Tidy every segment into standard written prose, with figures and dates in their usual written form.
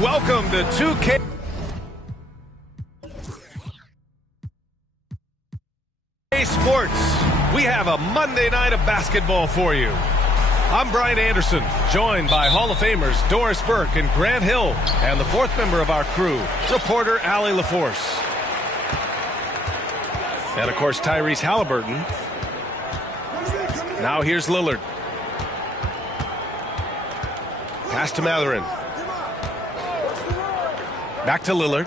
Welcome to 2K Sports. We have a Monday night of basketball for you. I'm Brian Anderson, joined by Hall of Famers Doris Burke and Grant Hill, and the fourth member of our crew, reporter Allie LaForce. And, of course, Tyrese Halliburton. Now here's Lillard. Pass to Mathurin. Back to Lillard.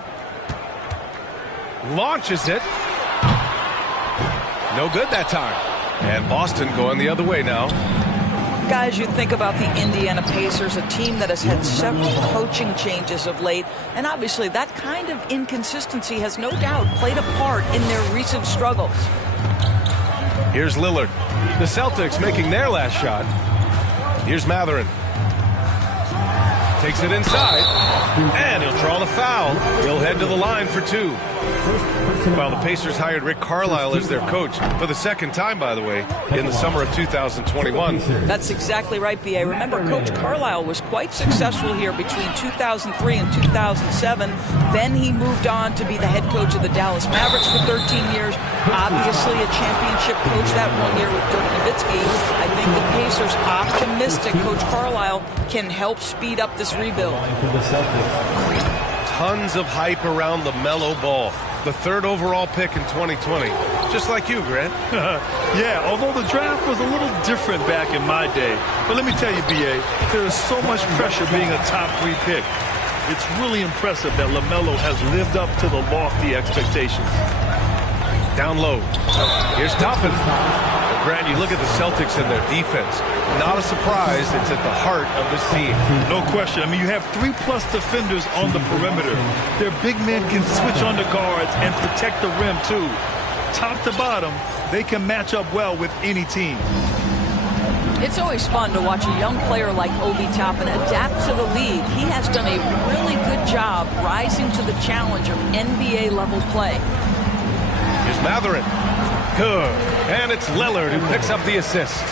Launches it. No good that time. And Boston going the other way now. Guys, you think about the Indiana Pacers, a team that has had several coaching changes of late, and obviously that kind of inconsistency has no doubt played a part in their recent struggles. Here's Lillard. The Celtics making their last shot. Here's Mathurin. Takes it inside, and he'll draw the foul. He'll head to the line for two. Well, the Pacers hired Rick Carlisle as their coach for the second time, by the way, in the summer of 2021. That's exactly right, B.A. Remember, Coach Carlisle was quite successful here between 2003 and 2007. Then he moved on to be the head coach of the Dallas Mavericks for 13 years. Obviously a championship coach that 1 year with Dirk Nowitzki. I think the Pacers optimistic Coach Carlisle can help speed up this rebuild. Tons of hype around the Melo Ball, the third overall pick in 2020. Just like you, Grant. Yeah, although the draft was a little different back in my day. But let me tell you, B.A., there is so much pressure being a top 3 pick. It's really impressive that LaMelo has lived up to the lofty expectations. Down low. Here's Toppin. Grant, you look at the Celtics and their defense. Not a surprise, it's at the heart of this team. No question. I mean, you have 3+ defenders on the perimeter. Their big men can switch under guards and protect the rim, too. Top to bottom, they can match up well with any team. It's always fun to watch a young player like Obi Toppin adapt to the league. He has done a really good job rising to the challenge of NBA-level play. Here's Mathurin. Good. And it's Lillard who picks up the assist.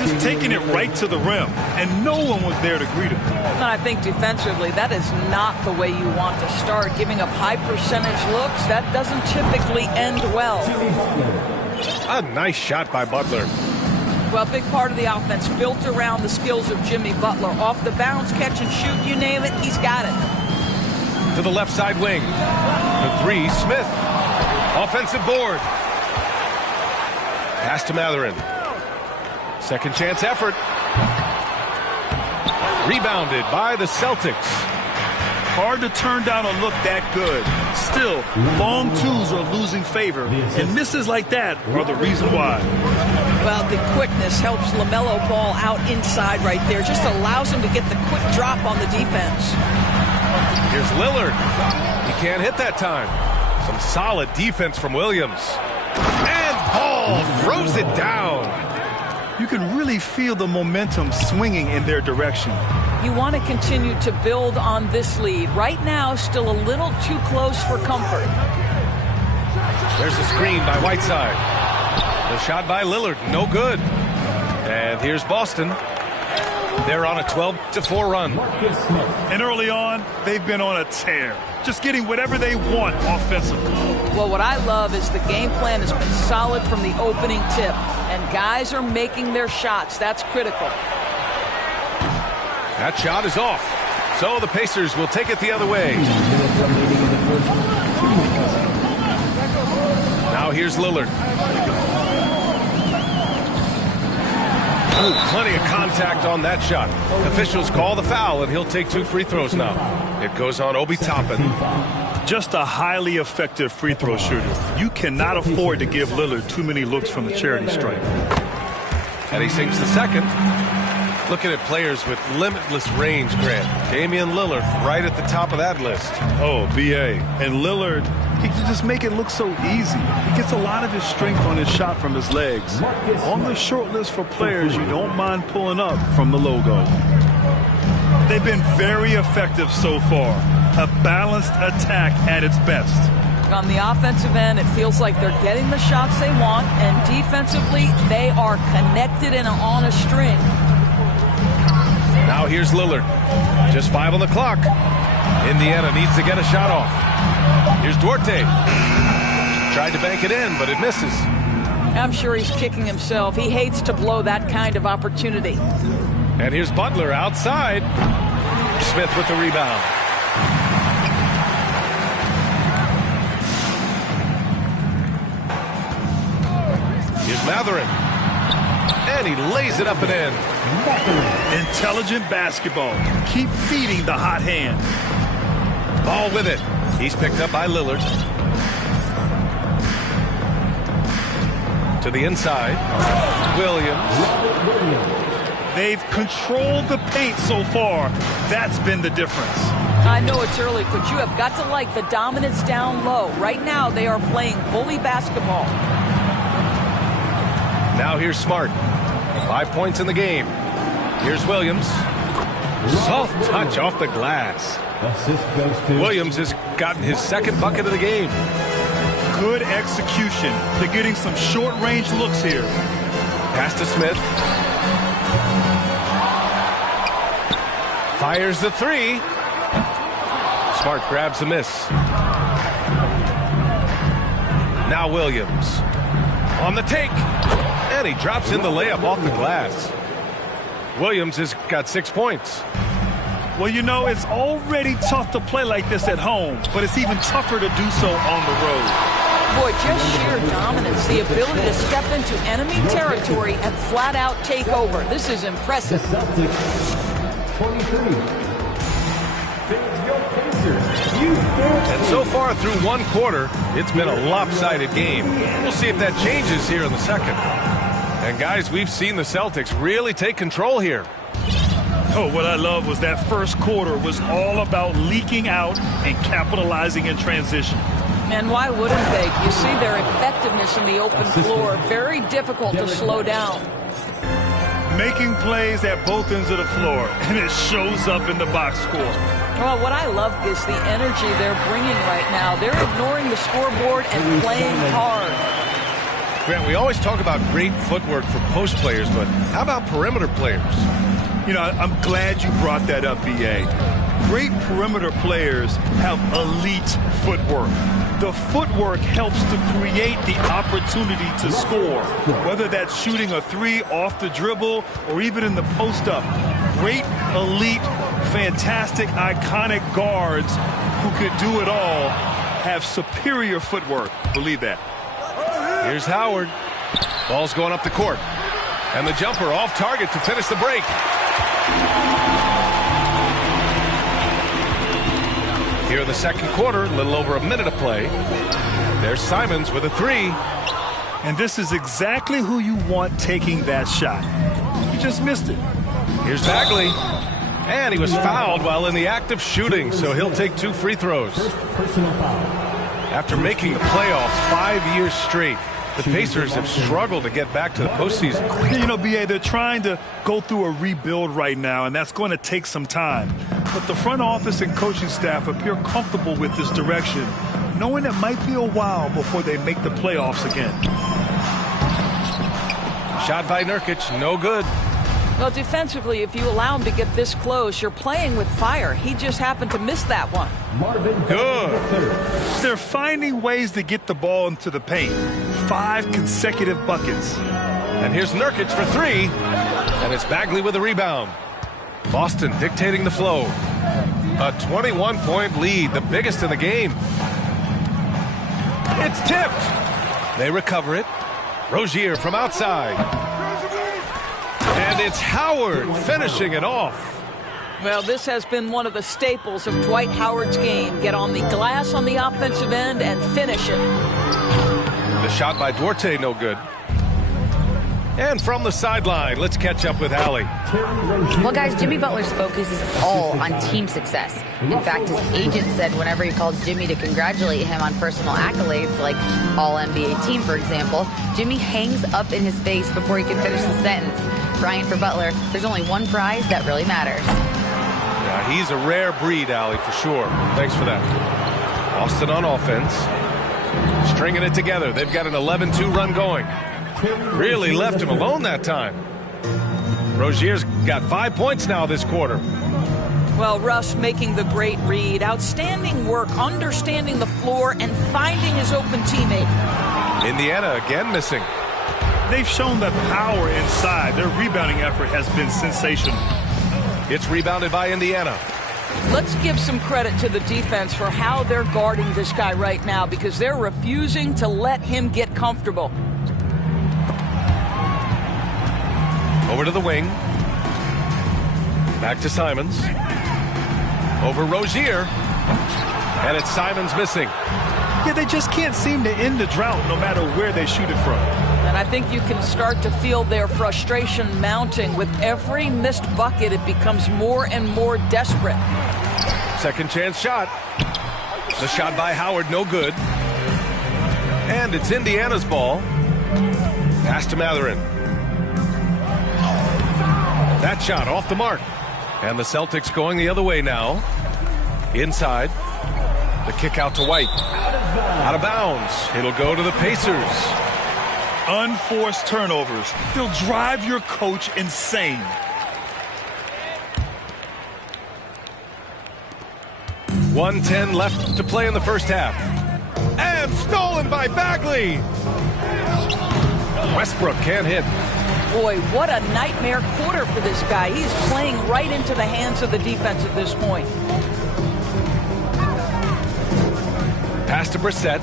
Just taking it right to the rim, and no one was there to greet him. And I think defensively, that is not the way you want to start. Giving up high percentage looks, that doesn't typically end well. A nice shot by Butler. Well, a big part of the offense built around the skills of Jimmy Butler. Off the bounce, catch and shoot, you name it, he's got it. To the left side wing. The three, Smith. Offensive board. Pass to Mathurin. Second chance effort. Rebounded by the Celtics. Hard to turn down a look that good. Still, long twos are losing favor, and misses like that are the reason why. Well, the quickness helps LaMelo Ball out inside right there. Just allows him to get the quick drop on the defense. Here's Lillard. He can't hit that time. Some solid defense from Williams. And Ball throws it down. You can really feel the momentum swinging in their direction. You want to continue to build on this lead. Right now, still a little too close for comfort. There's the screen by Whiteside. The shot by Lillard, no good. And here's Boston. They're on a 12-4 run. And early on, they've been on a tear. Just getting whatever they want offensively. Well, what I love is the game plan has been solid from the opening tip. And guys are making their shots. That's critical. That shot is off. So the Pacers will take it the other way. Now here's Lillard. Ooh, plenty of contact on that shot. Officials call the foul, and he'll take 2 free throws now. It goes on Obi Toppin. Just a highly effective free throw shooter. You cannot afford to give Lillard too many looks from the charity stripe. And he sinks the second. Looking at players with limitless range, Grant. Damian Lillard right at the top of that list. Oh, B.A. And Lillard, he can just make it look so easy. He gets a lot of his strength on his shot from his legs. On the short list for players you don't mind pulling up from the logo. They've been very effective so far. A balanced attack at its best. On the offensive end, it feels like they're getting the shots they want, and defensively, they are connected and on a string. Now here's Lillard. Just 5 on the clock. Indiana needs to get a shot off. Here's Duarte. Tried to bank it in, but it misses. I'm sure he's kicking himself. He hates to blow that kind of opportunity. And here's Butler outside. Smith with the rebound. Here's Mathurin. And he lays it up and in. Intelligent basketball. Keep feeding the hot hand. Ball with it. He's picked up by Lillard. To the inside. Williams. They've controlled the paint so far. That's been the difference. I know it's early, but you have got to like the dominance down low. Right now, they are playing bully basketball. Now here's Smart. 5 points in the game. Here's Williams. Soft touch off the glass. Williams has gotten his second bucket of the game. Good execution. They're getting some short-range looks here. Pass to Smith. Fires the 3. Smart grabs the miss. Now Williams. On the take. And he drops in the layup off the glass. Williams has got 6 points. Well, you know, it's already tough to play like this at home, but it's even tougher to do so on the road. Boy, just sheer dominance, the ability to step into enemy territory and flat out take over. This is impressive. And so far through one quarter, it's been a lopsided game. We'll see if that changes here in the second. And guys, we've seen the Celtics really take control here. Oh, what I love was that first quarter was all about leaking out and capitalizing in transition. And why wouldn't they? You see their effectiveness in the open floor. Very difficult to slow down. Making plays at both ends of the floor, and it shows up in the box score. Well, what I love is the energy they're bringing right now. They're ignoring the scoreboard and playing hard. Grant, we always talk about great footwork for post players, but how about perimeter players? You know, I'm glad you brought that up, B.A. Great perimeter players have elite footwork. The footwork helps to create the opportunity to score, whether that's shooting a 3 off the dribble or even in the post-up. Great, elite, fantastic, iconic guards who could do it all have superior footwork. Believe that. Here's Howard. Ball's going up the court. And the jumper off target to finish the break. Here in the second quarter, a little over a minute of play. There's Simons with a three. And this is exactly who you want taking that shot. He just missed it. Here's Bagley. And he was fouled while in the act of shooting, so he'll take 2 free throws. After making the playoffs 5 years straight, the Pacers have struggled to get back to the postseason. You know, B.A., they're trying to go through a rebuild right now, and that's going to take some time. But the front office and coaching staff appear comfortable with this direction, knowing it might be a while before they make the playoffs again. Shot by Nurkic, no good. Well, defensively, if you allow him to get this close, you're playing with fire. He just happened to miss that one. Good. They're finding ways to get the ball into the paint. 5 consecutive buckets. And here's Nurkic for 3. And it's Bagley with a rebound. Boston dictating the flow. A 21-point lead, the biggest in the game. It's tipped. They recover it. Rozier from outside. And it's Howard finishing it off. Well, this has been one of the staples of Dwight Howard's game. Get on the glass on the offensive end and finish it. The shot by Duarte, no good. And from the sideline, let's catch up with Allie. Well, guys, Jimmy Butler's focus is all on team success. In fact, his agent said whenever he calls Jimmy to congratulate him on personal accolades, like All-NBA team, for example, Jimmy hangs up in his face before he can finish the sentence. Crying for Butler, there's only one prize that really matters. Yeah, he's a rare breed, Allie, for sure. Thanks for that. Boston on offense. Stringing it together. They've got an 11-2 run going. Really left him alone that time. Rozier's got 5 points now this quarter. Well, Russ making the great read. Outstanding work, understanding the floor, and finding his open teammate. Indiana again missing. They've shown the power inside. Their rebounding effort has been sensational. It's rebounded by Indiana. Let's give some credit to the defense for how they're guarding this guy right now, because they're refusing to let him get comfortable. Over to the wing. Back to Simons. Over Rozier. And it's Simons missing. Yeah, they just can't seem to end the drought no matter where they shoot it from. And I think you can start to feel their frustration mounting. With every missed bucket, it becomes more and more desperate. Second chance shot. The shot by Howard, no good. And it's Indiana's ball. Pass to Mathurin. That shot off the mark. And the Celtics going the other way now. Inside. The kick out to White. Out of bounds. It'll go to the Pacers. Unforced turnovers. They'll drive your coach insane. .110 left to play in the first half. And stolen by Bagley. Westbrook can't hit. Boy, what a nightmare quarter for this guy. He's playing right into the hands of the defense at this point. Pass to Brissett.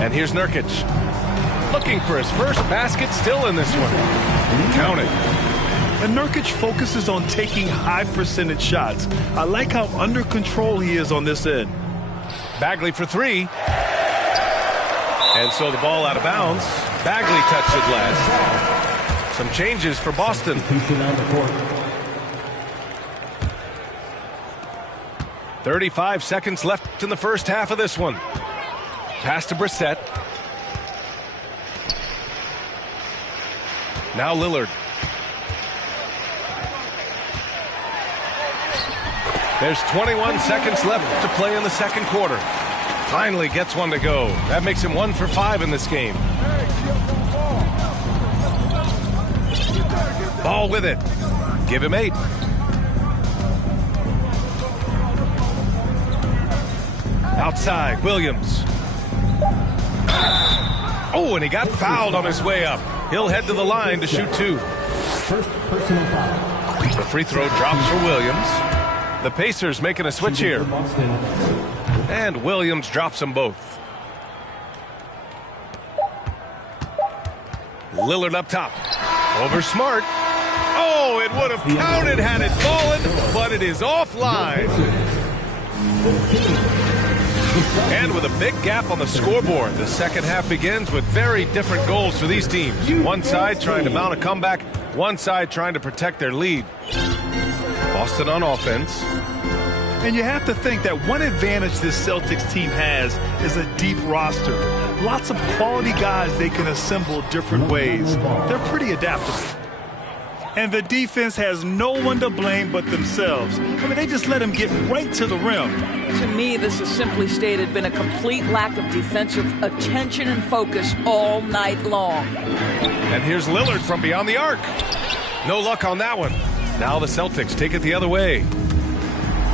And here's Nurkic. Looking for his first basket, still in this one. Count it. And Nurkic focuses on taking high percentage shots. I like how under control he is on this end. Bagley for 3. And so the ball out of bounds. Bagley touched it last. Some changes for Boston. 35 seconds left in the first half of this one. Pass to Brissett. Now Lillard. There's 21 seconds left to play in the second quarter. Finally gets one to go. That makes him 1 for 5 in this game. Ball with it. Give him 8. Outside, Williams. Oh, and he got fouled on his way up. He'll head to the line to shoot 2. First personal foul. The free throw drops for Williams. The Pacers making a switch here. And Williams drops them both. Lillard up top. Over Smart. Oh, it would have counted had it fallen, but it is offline. And with a big gap on the scoreboard, the second half begins with very different goals for these teams. One side trying to mount a comeback, one side trying to protect their lead. Boston on offense. And you have to think that one advantage this Celtics team has is a deep roster. Lots of quality guys they can assemble different ways. They're pretty adaptable. And the defense has no one to blame but themselves. I mean, they just let them get right to the rim. To me, this has simply stated been a complete lack of defensive attention and focus all night long. And here's Lillard from beyond the arc. No luck on that one. Now the Celtics take it the other way.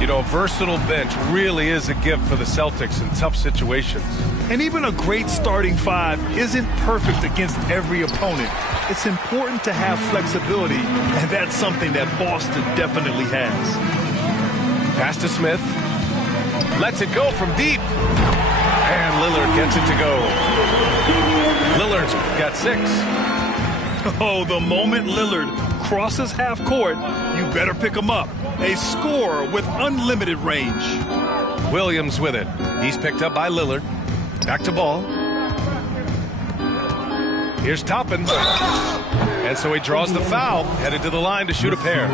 You know, a versatile bench really is a gift for the Celtics in tough situations. And even a great starting five isn't perfect against every opponent. It's important to have flexibility, and that's something that Boston definitely has. Pass to Smith. Lets it go from deep. And Lillard gets it to go. Lillard's got 6. Oh, the moment Lillard crosses half court, you better pick him up. A scorer with unlimited range. Williams with it. He's picked up by Lillard. Back to Ball. Here's Toppin. And so he draws the foul, headed to the line to shoot a pair.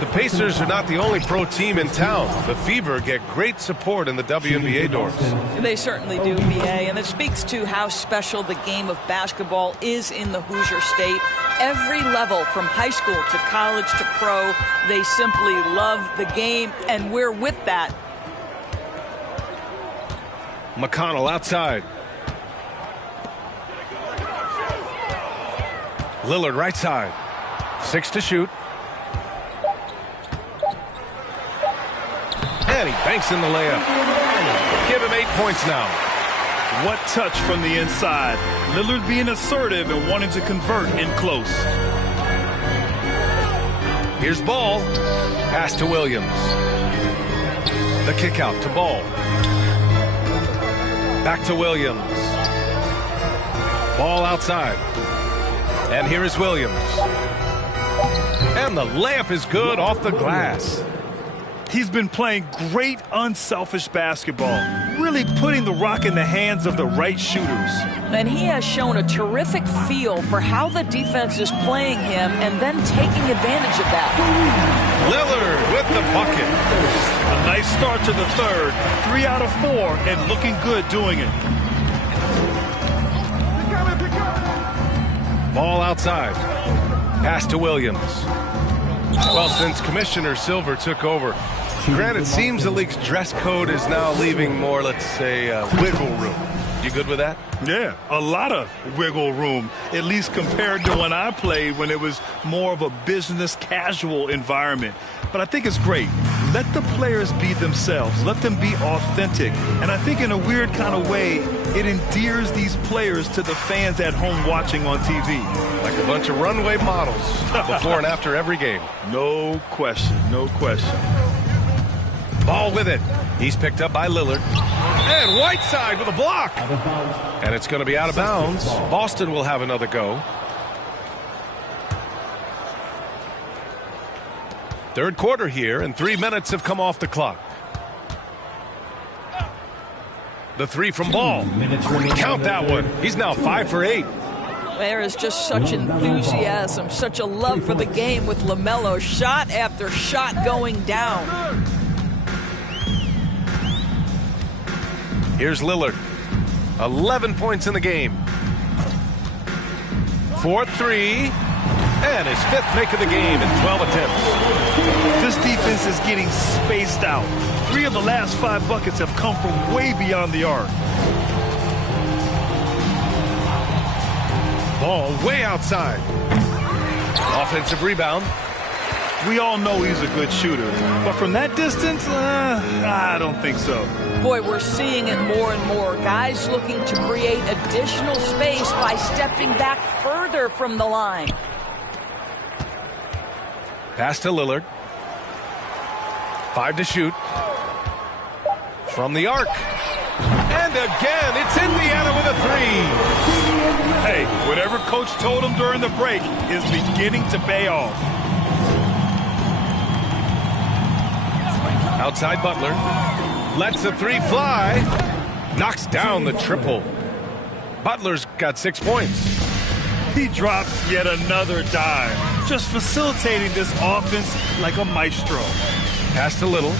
The Pacers are not the only pro team in town. The Fever get great support in the WNBA doors. They certainly do, BA, and it speaks to how special the game of basketball is in the Hoosier State. Every level, from high school to college to pro, they simply love the game, and we're with that. McConnell outside. Lillard right side. 6 to shoot. And he banks in the layup. Give him 8 points now. What touch from the inside. Lillard being assertive and wanting to convert in close. Here's Ball. Pass to Williams. The kick out to Ball. Back to Williams. Ball outside. And here is Williams. And the layup is good off the glass. He's been playing great, unselfish basketball, really putting the rock in the hands of the right shooters. And he has shown a terrific feel for how the defense is playing him and then taking advantage of that. Lillard with the bucket. A nice start to the third. 3 out of 4 and looking good doing it. Ball outside. Pass to Williams. Well, since Commissioner Silver took over, granted, it seems the league's dress code is now leaving more, let's say, wiggle room. You good with that? Yeah, a lot of wiggle room, at least compared to when I played when it was more of a business casual environment. But I think it's great. Let the players be themselves. Let them be authentic. And I think in a weird kind of way, it endears these players to the fans at home watching on TV. Like a bunch of runway models before and after every game. No question, no question. Ball with it. He's picked up by Lillard. And Whiteside with a block. And it's going to be out of bounds. Boston will have another go. Third quarter here, and 3 minutes have come off the clock. The 3 from Ball. Count that one. He's now 5 for 8. There is just such enthusiasm, such a love for the game with LaMelo. Shot after shot going down. Here's Lillard. 11 points in the game. 4-3. And his 5th make of the game in 12 attempts. This defense is getting spaced out. 3 of the last 5 buckets have come from way beyond the arc. Ball way outside. Offensive rebound. We all know he's a good shooter, but from that distance, I don't think so. Boy, we're seeing it more and more. Guys looking to create additional space by stepping back further from the line. Pass to Lillard. 5 to shoot. From the arc. And again, it's Indiana with a 3. Hey, Whatever coach told him during the break is beginning to pay off. Outside Butler. Lets the three fly. Knocks down the triple. Butler's got 6 points. He drops yet another dime, just facilitating this offense like a maestro. Pass to Little.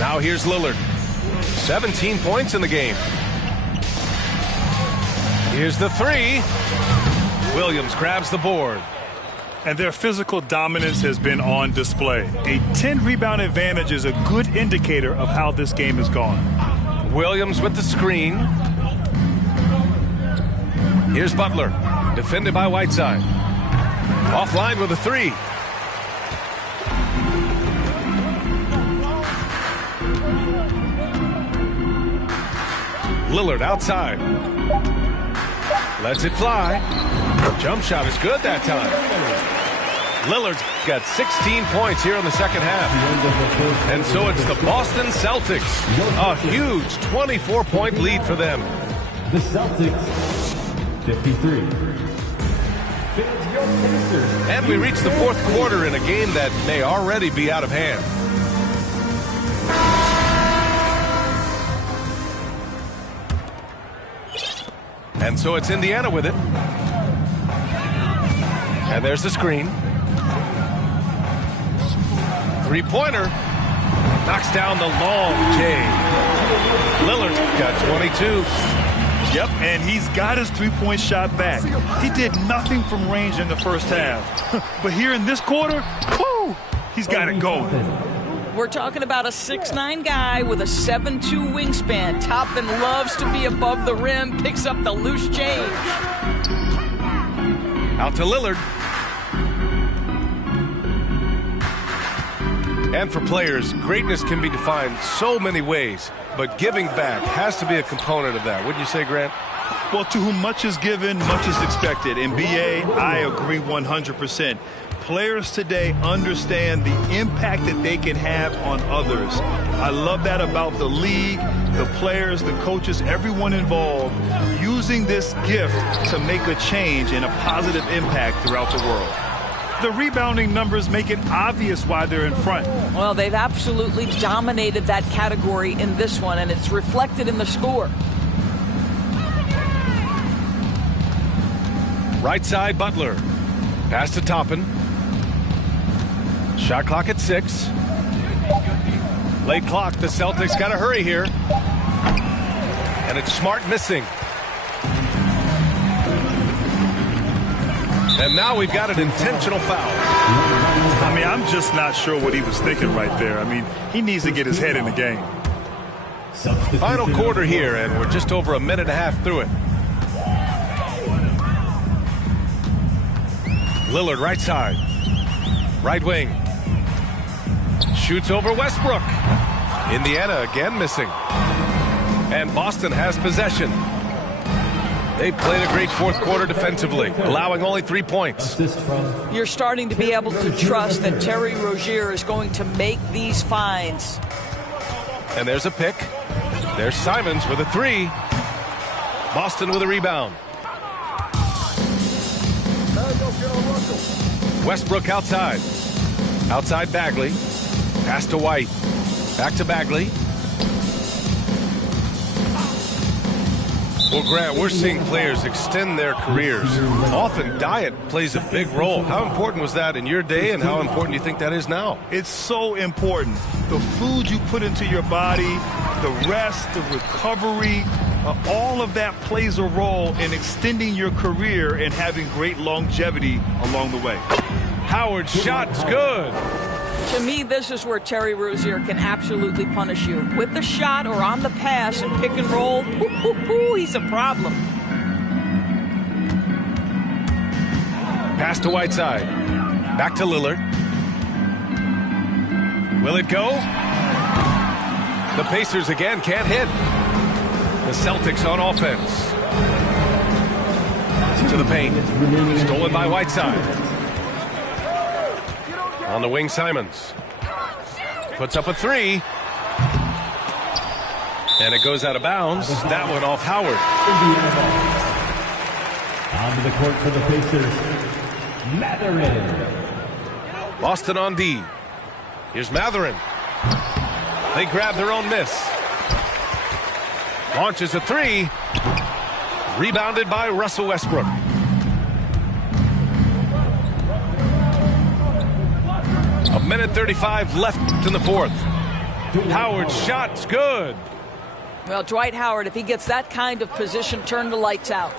Now here's Lillard. 17 points in the game. Here's the three. Williams grabs the board. And their physical dominance has been on display. A 10-rebound advantage is a good indicator of how this game has gone. Williams with the screen. Here's Butler, defended by Whiteside. Offline with a three. Lillard outside. Lets it fly. Jump shot is good that time. Lillard's got 16 points here in the second half. And so it's the Boston Celtics. A huge 24-point lead for them. The Celtics, 53. And we reach the fourth quarter in a game that may already be out of hand. And so it's Indiana with it. And there's the screen. Three-pointer. Knocks down the long J. Lillard's got 22. Yep, and he's got his three-point shot back. He did nothing from range in the first half. But here in this quarter, whoo, he's got it going. We're talking about a 6'9" guy with a 7'2" wingspan. Toppin loves to be above the rim, picks up the loose change. Out to Lillard. And for players, greatness can be defined so many ways, but giving back has to be a component of that. Wouldn't you say, Grant? Well, to whom much is given, much is expected. In BA, I agree 100%. Players today understand the impact that they can have on others. I love that about the league, the players, the coaches, everyone involved, using this gift to make a change and a positive impact throughout the world. The rebounding numbers make it obvious why they're in front. Well, they've absolutely dominated that category in this one, and it's reflected in the score. Right side, Butler. Pass to Toppin. Shot clock at 6. Late clock. The Celtics got to hurry here. And it's Smart missing. And now we've got an intentional foul. I mean, I'm just not sure what he was thinking right there. I mean, he needs to get his head in the game. Final quarter here, and we're just over a minute and a half through it. Lillard right side. Right wing. Shoots over Westbrook. Indiana again missing. And Boston has possession. They played a great fourth quarter defensively, allowing only 3 points. You're starting to be able to trust that Terry Rozier is going to make these finds. And there's a pick. There's Simons with a three. Boston with a rebound. Westbrook outside. Outside Bagley. Pass to White. Back to Bagley. Well, Grant, we're seeing players extend their careers. Often diet plays a big role. How important was that in your day, and how important do you think that is now? It's so important. The food you put into your body, the rest, the recovery, all of that plays a role in extending your career and having great longevity along the way. Howard's shot's good. To me, this is where Terry Rozier can absolutely punish you. With the shot or on the pass and pick and roll, he's a problem. Pass to Whiteside. Back to Lillard. Will it go? The Pacers again can't hit. The Celtics on offense. To the paint. Stolen by Whiteside. On the wing, Simons. Puts up a three. And it goes out of bounds. That one off Howard. Indiana ball. Onto the court for the Pacers. Mathurin. Boston on D. Here's Mathurin. They grab their own miss. Launches a three. Rebounded by Russell Westbrook. A minute 35 left in the fourth. Howard's shot's good. Well, Dwight Howard, if he gets that kind of position, turn the lights out.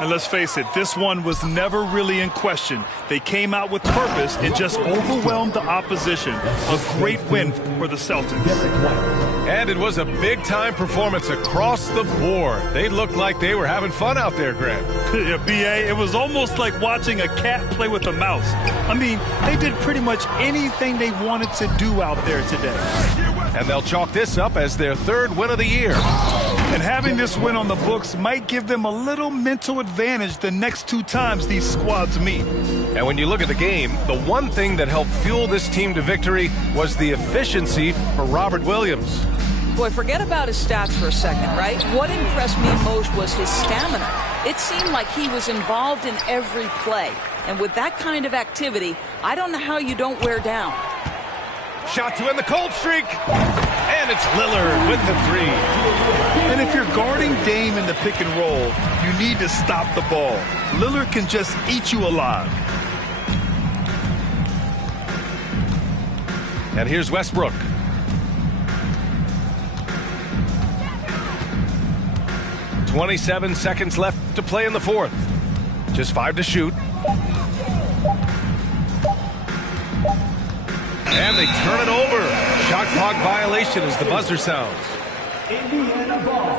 And let's face it, this one was never really in question. They came out with purpose and just overwhelmed the opposition. A great win for the Celtics. And it was a big-time performance across the board. They looked like they were having fun out there, Grant. Yeah, B.A., it was almost like watching a cat play with a mouse. I mean, they did pretty much anything they wanted to do out there today. And they'll chalk this up as their third win of the year. And having this win on the books might give them a little mental advantage the next two times these squads meet. And when you look at the game, the one thing that helped fuel this team to victory was the efficiency for Robert Williams. Boy, forget about his stats for a second, right? What impressed me most was his stamina. It seemed like he was involved in every play. And with that kind of activity, I don't know how you don't wear down. Shot to end the cold streak. And it's Lillard with the three. And if you're guarding Dame in the pick and roll, you need to stop the ball. Lillard can just eat you alive. And here's Westbrook. "27 seconds left to play in the fourth. Just 5 to shoot. And they turn it over. Shot clock violation as the buzzer sounds. Indiana ball.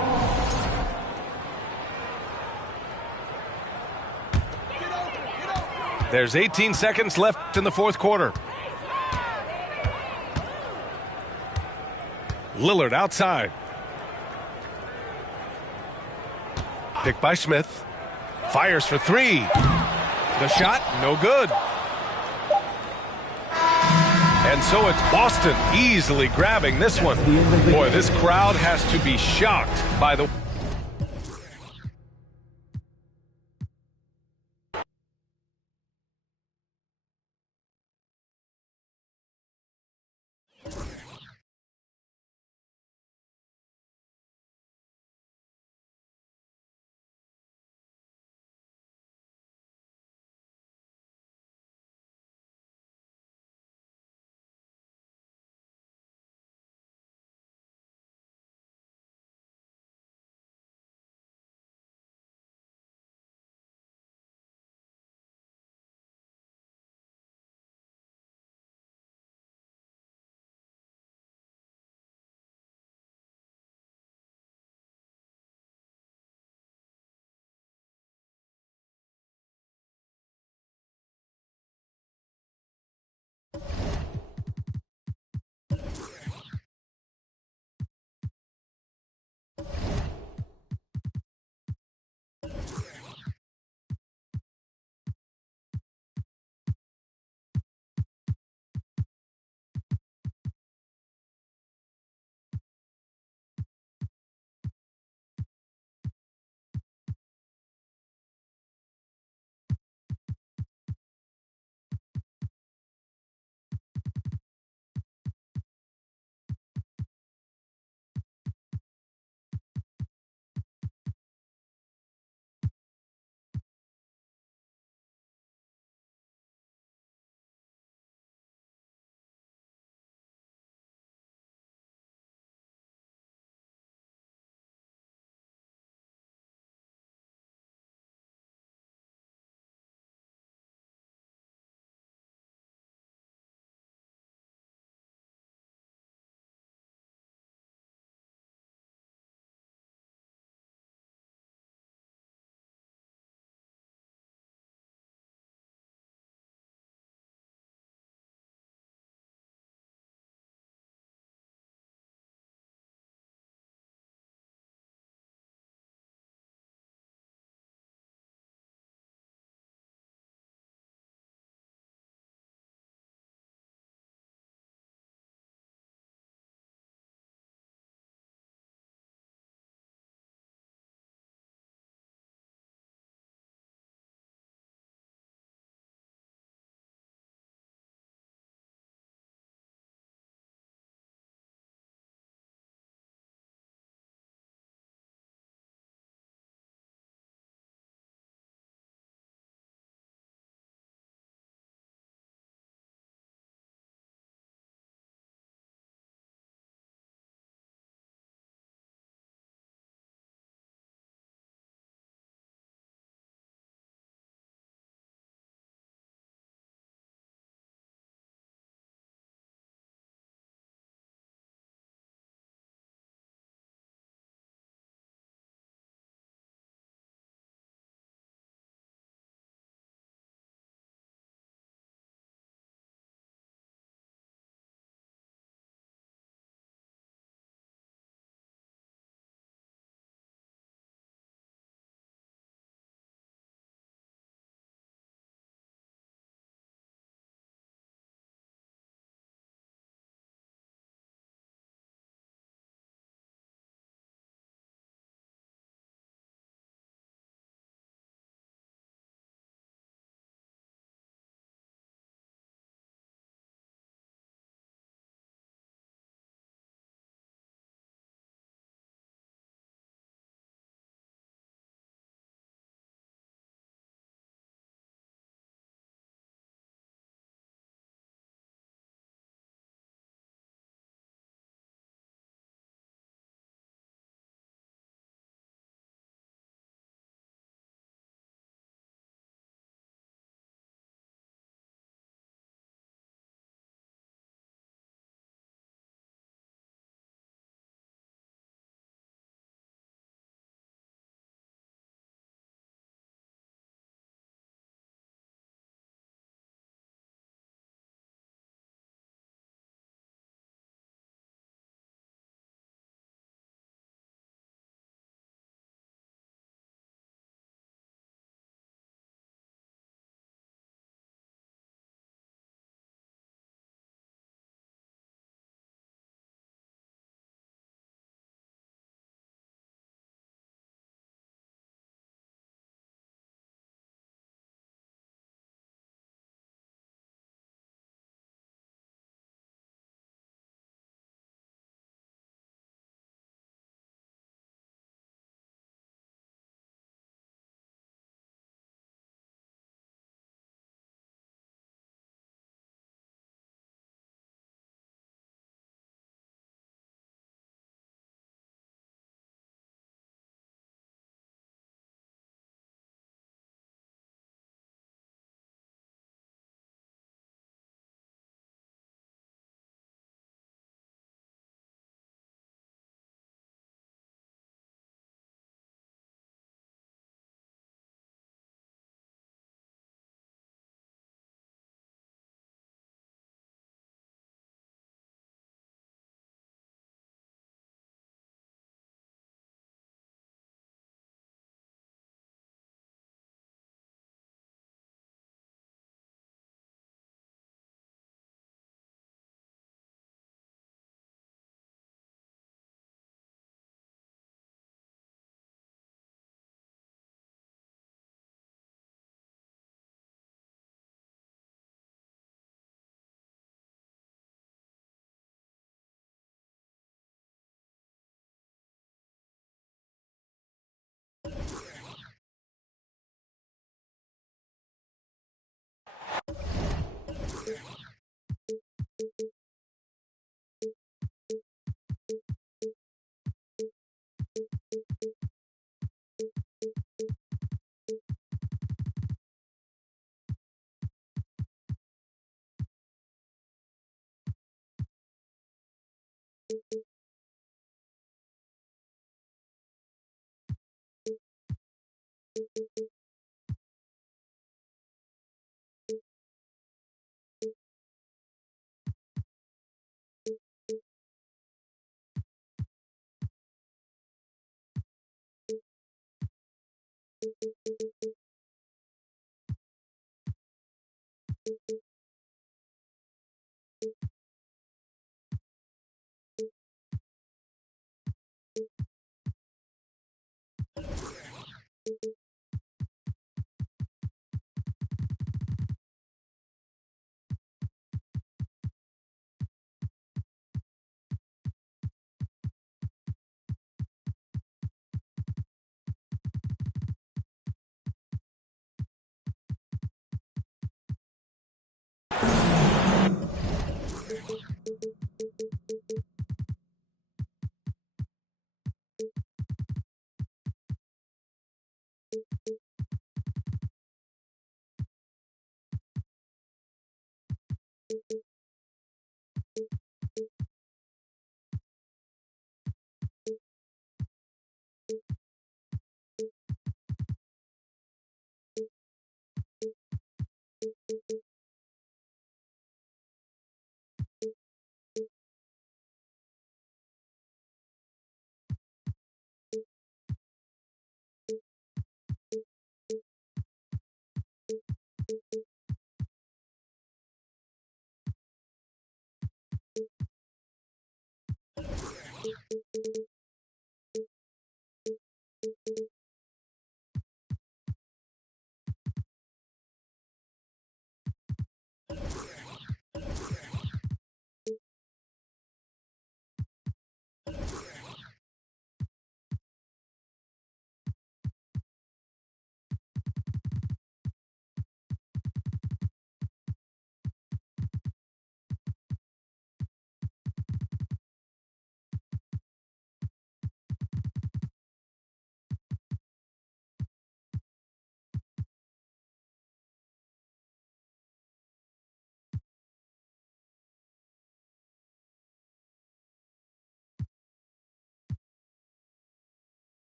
There's 18 seconds left in the fourth quarter. Lillard outside. Picked by Smith. Fires for three. The shot, no good. And so it's Boston easily grabbing this one. Boy, this crowd has to be shocked by the...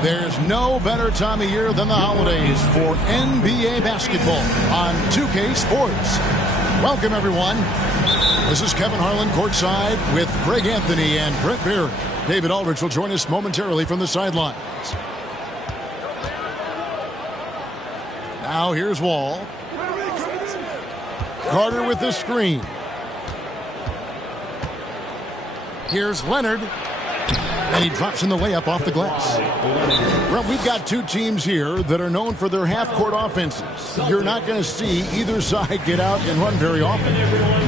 There's no better time of year than the holidays for NBA basketball on 2K Sports. Welcome, everyone. This is Kevin Harlan courtside with Greg Anthony and Brent Barry. David Aldridge will join us momentarily from the sidelines. Now here's Wall. Carter with the screen. Here's Leonard. And he drops in the layup off the glass. Well, we've got two teams here that are known for their half-court offenses. You're not going to see either side get out and run very often.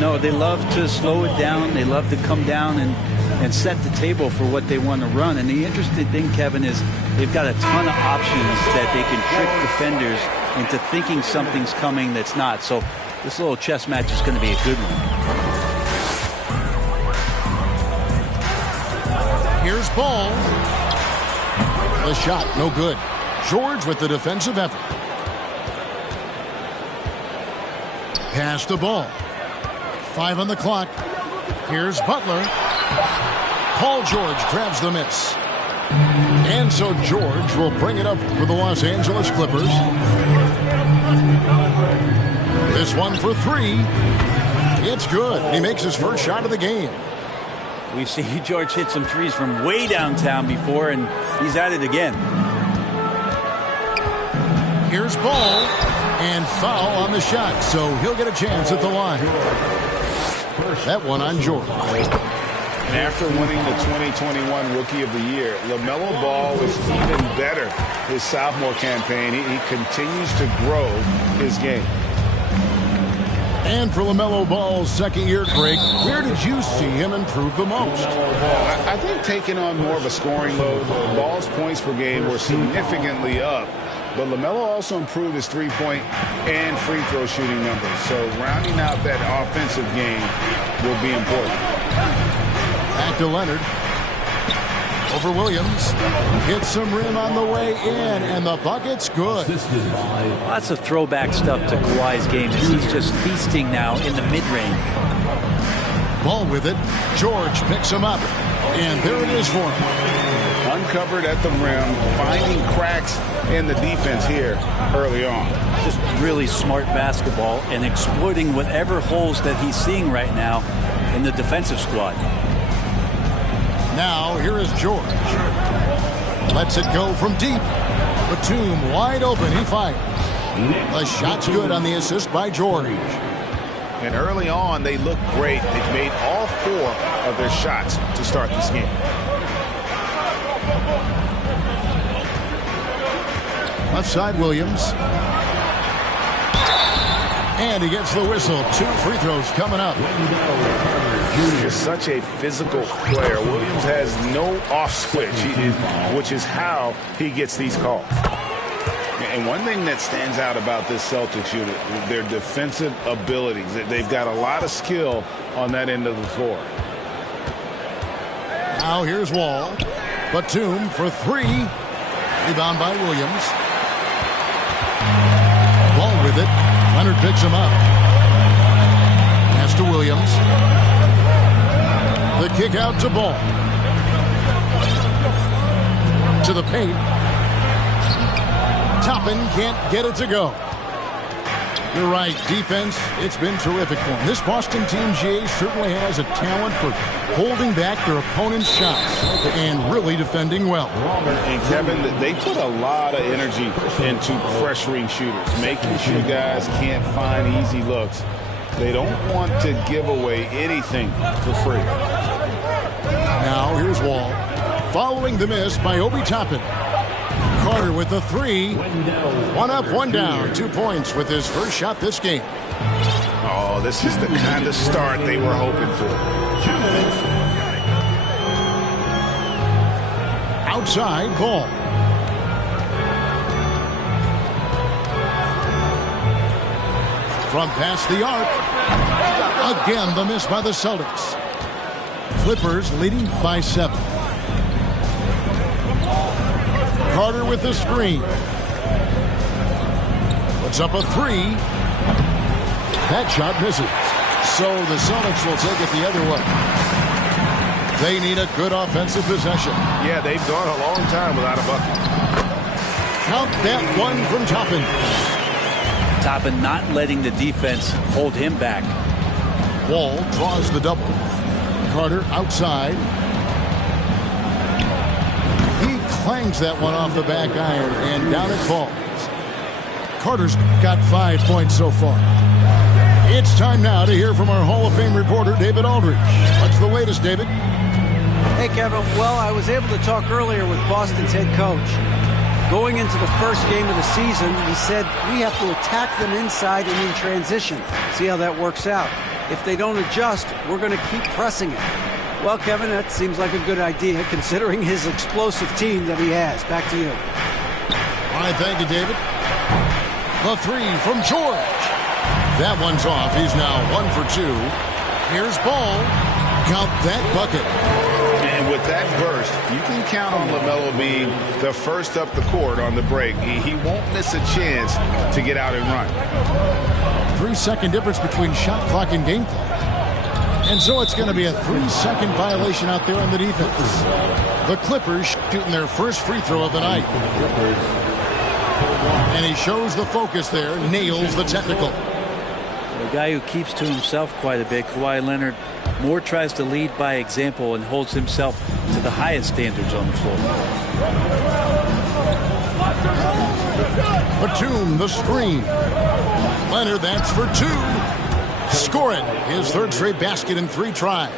No, they love to slow it down. They love to come down and set the table for what they want to run. And the interesting thing, Kevin, is they've got a ton of options that they can trick defenders into thinking something's coming that's not. So this little chess match is going to be a good one. Here's Ball. The shot, no good. George with the defensive effort. Pass the ball. 5 on the clock. Here's Butler. Paul George grabs the miss. And so George will bring it up for the Los Angeles Clippers. This one for 3. It's good. He makes his first shot of the game. We've seen George hit some threes from way downtown before, and he's at it again. Here's Ball, and foul on the shot, so he'll get a chance at the line. That one on George. And after winning the 2021 Rookie of the Year, LaMelo Ball was even better his sophomore campaign. He continues to grow his game. And for LaMelo Ball's second year, Greg, where did you see him improve the most? I think taking on more of a scoring load. Ball's points per game were significantly up. But LaMelo also improved his three-point and free throw shooting numbers. So rounding out that offensive game will be important. Back to Leonard. over Williams. Hits some rim on the way in, and the bucket's good. Lots of throwback stuff to Kawhi's game as he's just feasting now in the mid-range. Ball with it. George picks him up, and there it is for him. Uncovered at the rim, finding cracks in the defense here early on. Just really smart basketball and exploiting whatever holes that he's seeing right now in the defensive squad. Now, here is George. Lets it go from deep. Batum wide open. He fires. The shot's good on the assist by George. And early on, they look great. They've made all 4 of their shots to start this game. Left side, Williams. And he gets the whistle. 2 free throws coming up. He is such a physical player. Williams has no off switch, which is how he gets these calls. And one thing that stands out about this Celtics unit, their defensive abilities. They've got a lot of skill on that end of the floor. Now here's Wall. Batum for 3. Rebound by Williams. Ball with it. Leonard picks him up. Pass to Williams. The kick out to Ball. To the paint. Toppin can't get it to go. You're right. Defense, it's been terrific for him. This Boston team, GA, certainly has a talent for holding back their opponent's shots and really defending well. And Kevin, they put a lot of energy into pressuring shooters, making sure guys can't find easy looks. They don't want to give away anything for free. Now here's Wall. Following the miss by Obi Toppin. Carter with the 3. 1 up, 1 down. 2 points with his first shot this game. Oh, this is the kind of start they were hoping for. Outside Ball. From past the arc. Again, the miss by the Celtics. Clippers leading by 7. Carter with the screen. Puts up a 3. That shot misses. So the Celtics will take it the other way. They need a good offensive possession. Yeah, they've gone a long time without a bucket. Count that one from Toppin. Toppin not letting the defense hold him back. Wall draws the double. Carter outside. He clangs that one off the back iron, and down it falls. Carter's got 5 points so far. It's time now to hear from our Hall of Fame reporter, David Aldridge. What's the latest, David? Hey, Kevin. Well, I was able to talk earlier with Boston's head coach. Going into the first game of the season, he said, we have to attack them inside and in transition. See how that works out. If they don't adjust, we're going to keep pressing it. Well, Kevin, that seems like a good idea considering his explosive team that he has. Back to you. All right, thank you, David. The 3 from George. That one's off. He's now 1 for 2. Here's Ball. Count that bucket. And with that burst, you can count on LaMelo being the first up the court on the break. He won't miss a chance to get out and run. 3-second difference between shot clock and game clock. And so it's going to be a 3-second violation out there on the defense. The Clippers shooting their first free throw of the night. And he shows the focus there, nails the technical. A guy who keeps to himself quite a bit, Kawhi Leonard, more tries to lead by example and holds himself to the highest standards on the floor. Batum, the screen. Leonard, that's for 2. Score it. His 3rd straight basket in 3 tries.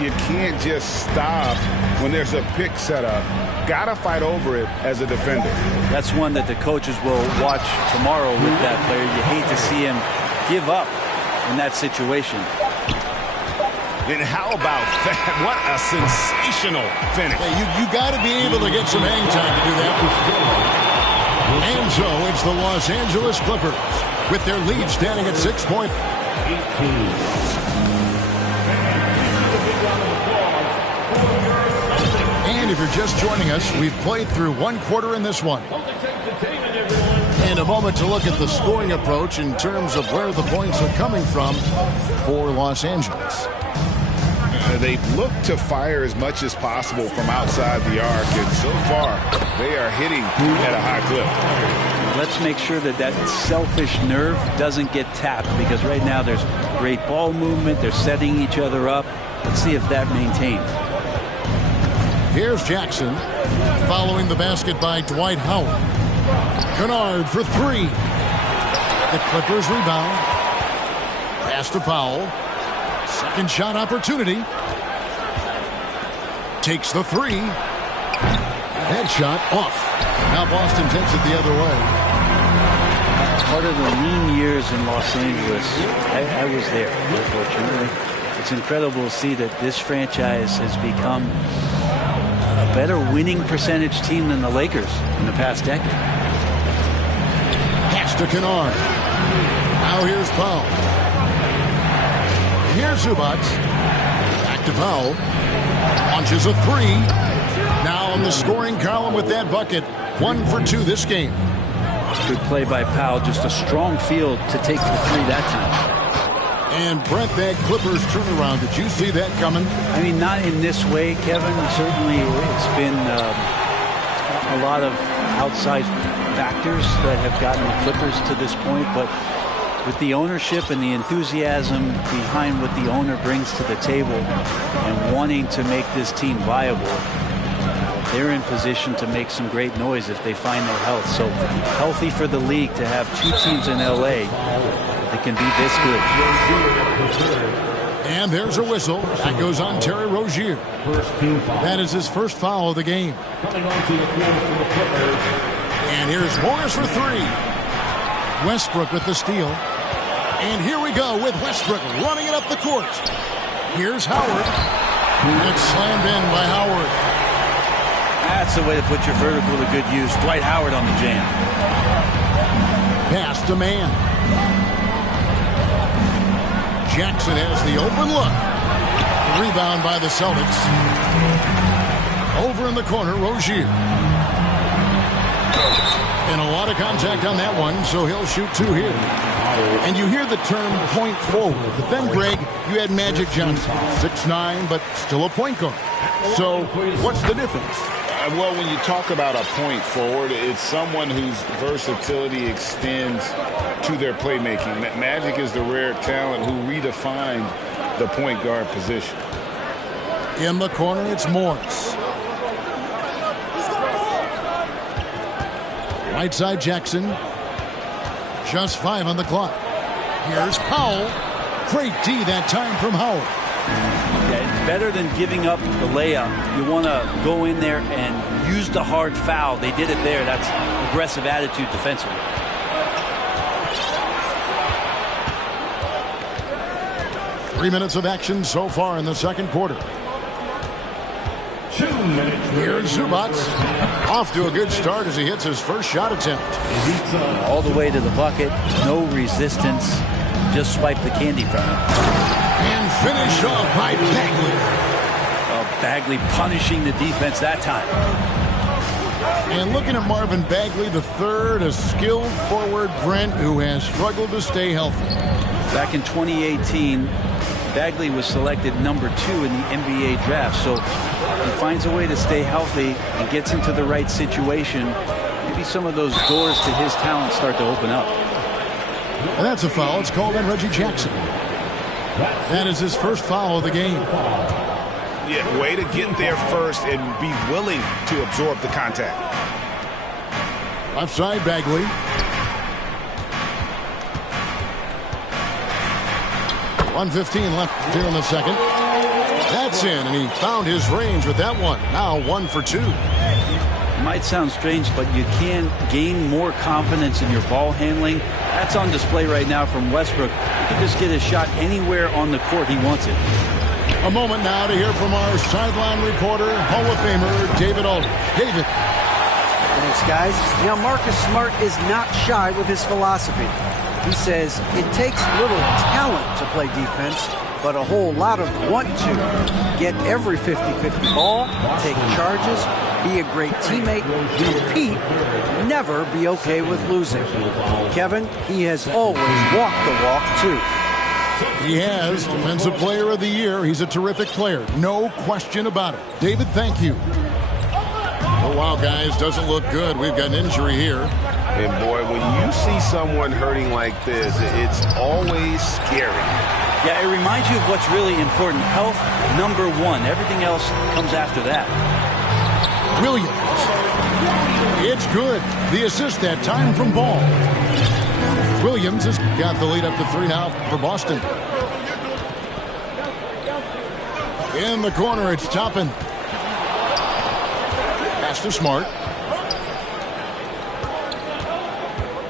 You can't just stop when there's a pick set up. Gotta fight over it as a defender. That's one that the coaches will watch tomorrow with that player. You hate to see him give up in that situation. And how about that? What a sensational finish. Hey, you got to be able to get some hang time to do that. And so it's the Los Angeles Clippers with their lead standing at 6 points. if you're just joining us, we've played through one quarter in this one. And a moment to look at the scoring approach in terms of where the points are coming from for Los Angeles. They've looked to fire as much as possible from outside the arc, and so far they are hitting at a high clip. Let's make sure that that selfish nerve doesn't get tapped, because right now there's great ball movement. They're setting each other up. Let's see if that maintains. Here's Jackson following the basket by Dwight Howard. Kennard for three. The Clippers rebound. Pass to Powell. Second shot opportunity. Takes the three. Headshot off. Now Boston takes it the other way. Part of the lean years in Los Angeles, I was there, unfortunately. It's incredible to see that this franchise has become a better winning percentage team than the Lakers in the past decade. Pass to Kennard. Now here's Powell. Here's Zubac. Back to Powell. Launches a three. Now in the scoring column with that bucket. 1 for 2 this game. Good play by Powell. Just a strong field to take the three that time. And Brent, that Clippers turnaround, did you see that coming? I mean, not in this way, Kevin. Certainly it's been a lot of outside factors that have gotten the Clippers to this point, but with the ownership and the enthusiasm behind what the owner brings to the table and wanting to make this team viable, they're in position to make some great noise if they find their health. So healthy for the league to have two teams in LA that can be this good. And there's a whistle. That goes on Terry Rozier. That is his first foul of the game. And here's Morris for three. Westbrook with the steal. And here we go with Westbrook running it up the court. Here's Howard. And it's slammed in by Howard. That's the way to put your vertical to good use. Dwight Howard on the jam. Pass to man. Jackson has the open look. Rebound by the Celtics. Over in the corner, Rozier. And a lot of contact on that one, so he'll shoot two here. And you hear the term point forward. But then, Greg, you had Magic Johnson, 6'9", but still a point guard. So what's the difference? Well, when you talk about a point forward, it's someone whose versatility extends to their playmaking. Magic is the rare talent who redefined the point guard position. In the corner, it's Morris. Right side, Jackson. Just 5 on the clock. Here's Powell. Great D that time from Howard. Yeah, better than giving up the layup. You want to go in there and use the hard foul. They did it there. That's aggressive attitude defensively. Three minutes of action so far in the second quarter. 2 minutes. Here's Zubac. Off to a good start as he hits his first shot attempt. All the way to the bucket. No resistance. Just swipe the candy from him. And finished off by Bagley. Bagley punishing the defense that time. And looking at Marvin Bagley, the third, a skilled forward, Brent, who has struggled to stay healthy. Back in 2018, Bagley was selected number 2 in the NBA draft. So he finds a way to stay healthy and gets into the right situation. Maybe some of those doors to his talent start to open up. And that's a foul. It's called on Reggie Jackson. That is his first foul of the game. Yeah, way to get there first and be willing to absorb the contact. Left side, Bagley. .115 left here in the second. That's in, and he found his range with that one. Now 1 for 2. It might sound strange, but you can gain more confidence in your ball handling. That's on display right now from Westbrook. He can just get his shot anywhere on the court he wants it. A moment now to hear from our sideline reporter, Hall of Famer David Aldridge. David. Thanks, guys. Now, Marcus Smart is not shy with his philosophy. He says it takes little talent to play defense, but a whole lot of want to. Get every 50-50 ball, take charges, be a great teammate, compete, never be okay with losing. Kevin, he has always walked the walk, too. He has Defensive Player of the Year. He's a terrific player. No question about it. David, thank you. Oh, wow, guys. Doesn't look good. We've got an injury here. And, boy, when you see someone hurting like this, it's always scary. Yeah, it reminds you of what's really important. Health, number one. Everything else comes after that. Williams. It's good. The assist that time from Ball. Williams has got the lead up to 3 now for Boston. In the corner, it's Toppin. Pass to Smart.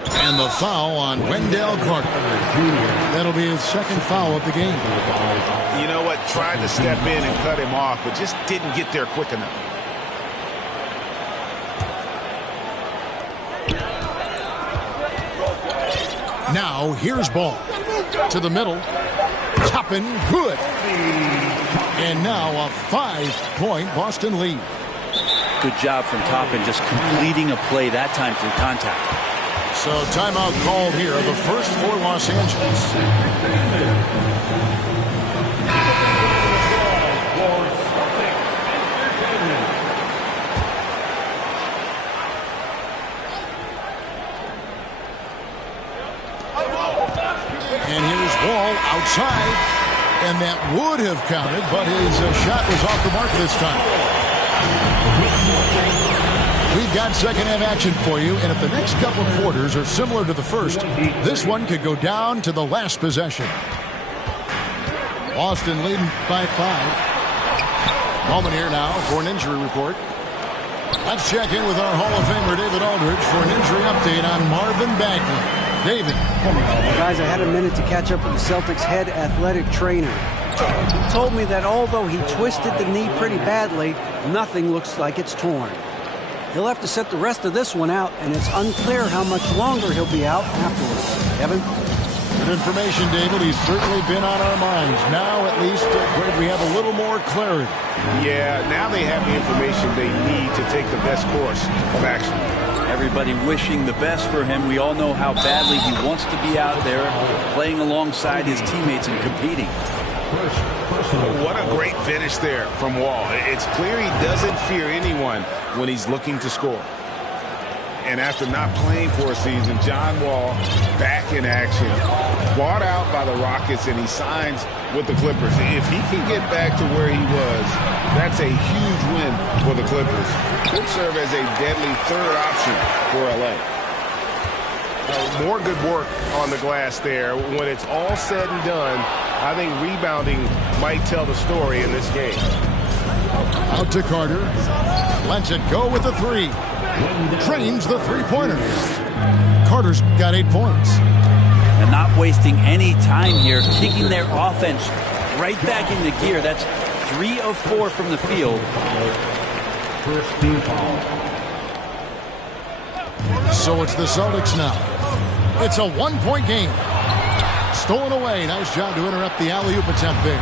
And the foul on Wendell Carter. That'll be his second foul of the game. You know what? Tried to step in and cut him off, but just didn't get there quick enough. Now, here's Ball. To the middle. Toppin, good. And now a 5-point Boston lead. Good job from Toppin, just completing a play that time through contact. So timeout called here, the first for Los Angeles. And here's Wall outside, and that would have counted, but his shot was off the mark this time. We've got second half action for you, and if the next couple of quarters are similar to the first, this one could go down to the last possession. Boston leading by 5. Moment here now for an injury report. Let's check in with our Hall of Famer David Aldridge for an injury update on Marvin Bagley. David. Guys, I had a minute to catch up with the Celtics head athletic trainer. He told me that although he twisted the knee pretty badly, nothing looks like it's torn. He'll have to set the rest of this one out, and it's unclear how much longer he'll be out afterwards. Kevin? Good information, David. He's certainly been on our minds. Now, at least, we have a little more clarity. Yeah, now they have the information they need to take the best course of action. Everybody wishing the best for him. We all know how badly he wants to be out there, playing alongside his teammates and competing. What a great finish there from Wall. It's clear he doesn't fear anyone when he's looking to score. And after not playing for a season, John Wall back in action, bought out by the Rockets, and he signs with the Clippers. If he can get back to where he was, that's a huge win for the Clippers. Could serve as a deadly third option for LA. More good work on the glass there. When it's all said and done, I think rebounding might tell the story in this game. Out to Carter. Lets it go with the 3. Trains the three-pointer. Carter's got 8 points. And not wasting any time here, kicking their offense right back into gear. That's 3 of 4 from the field. First team foul. So it's the Celtics now. It's a 1-point game. Stolen away. Nice job to interrupt the alley-oop attempt there.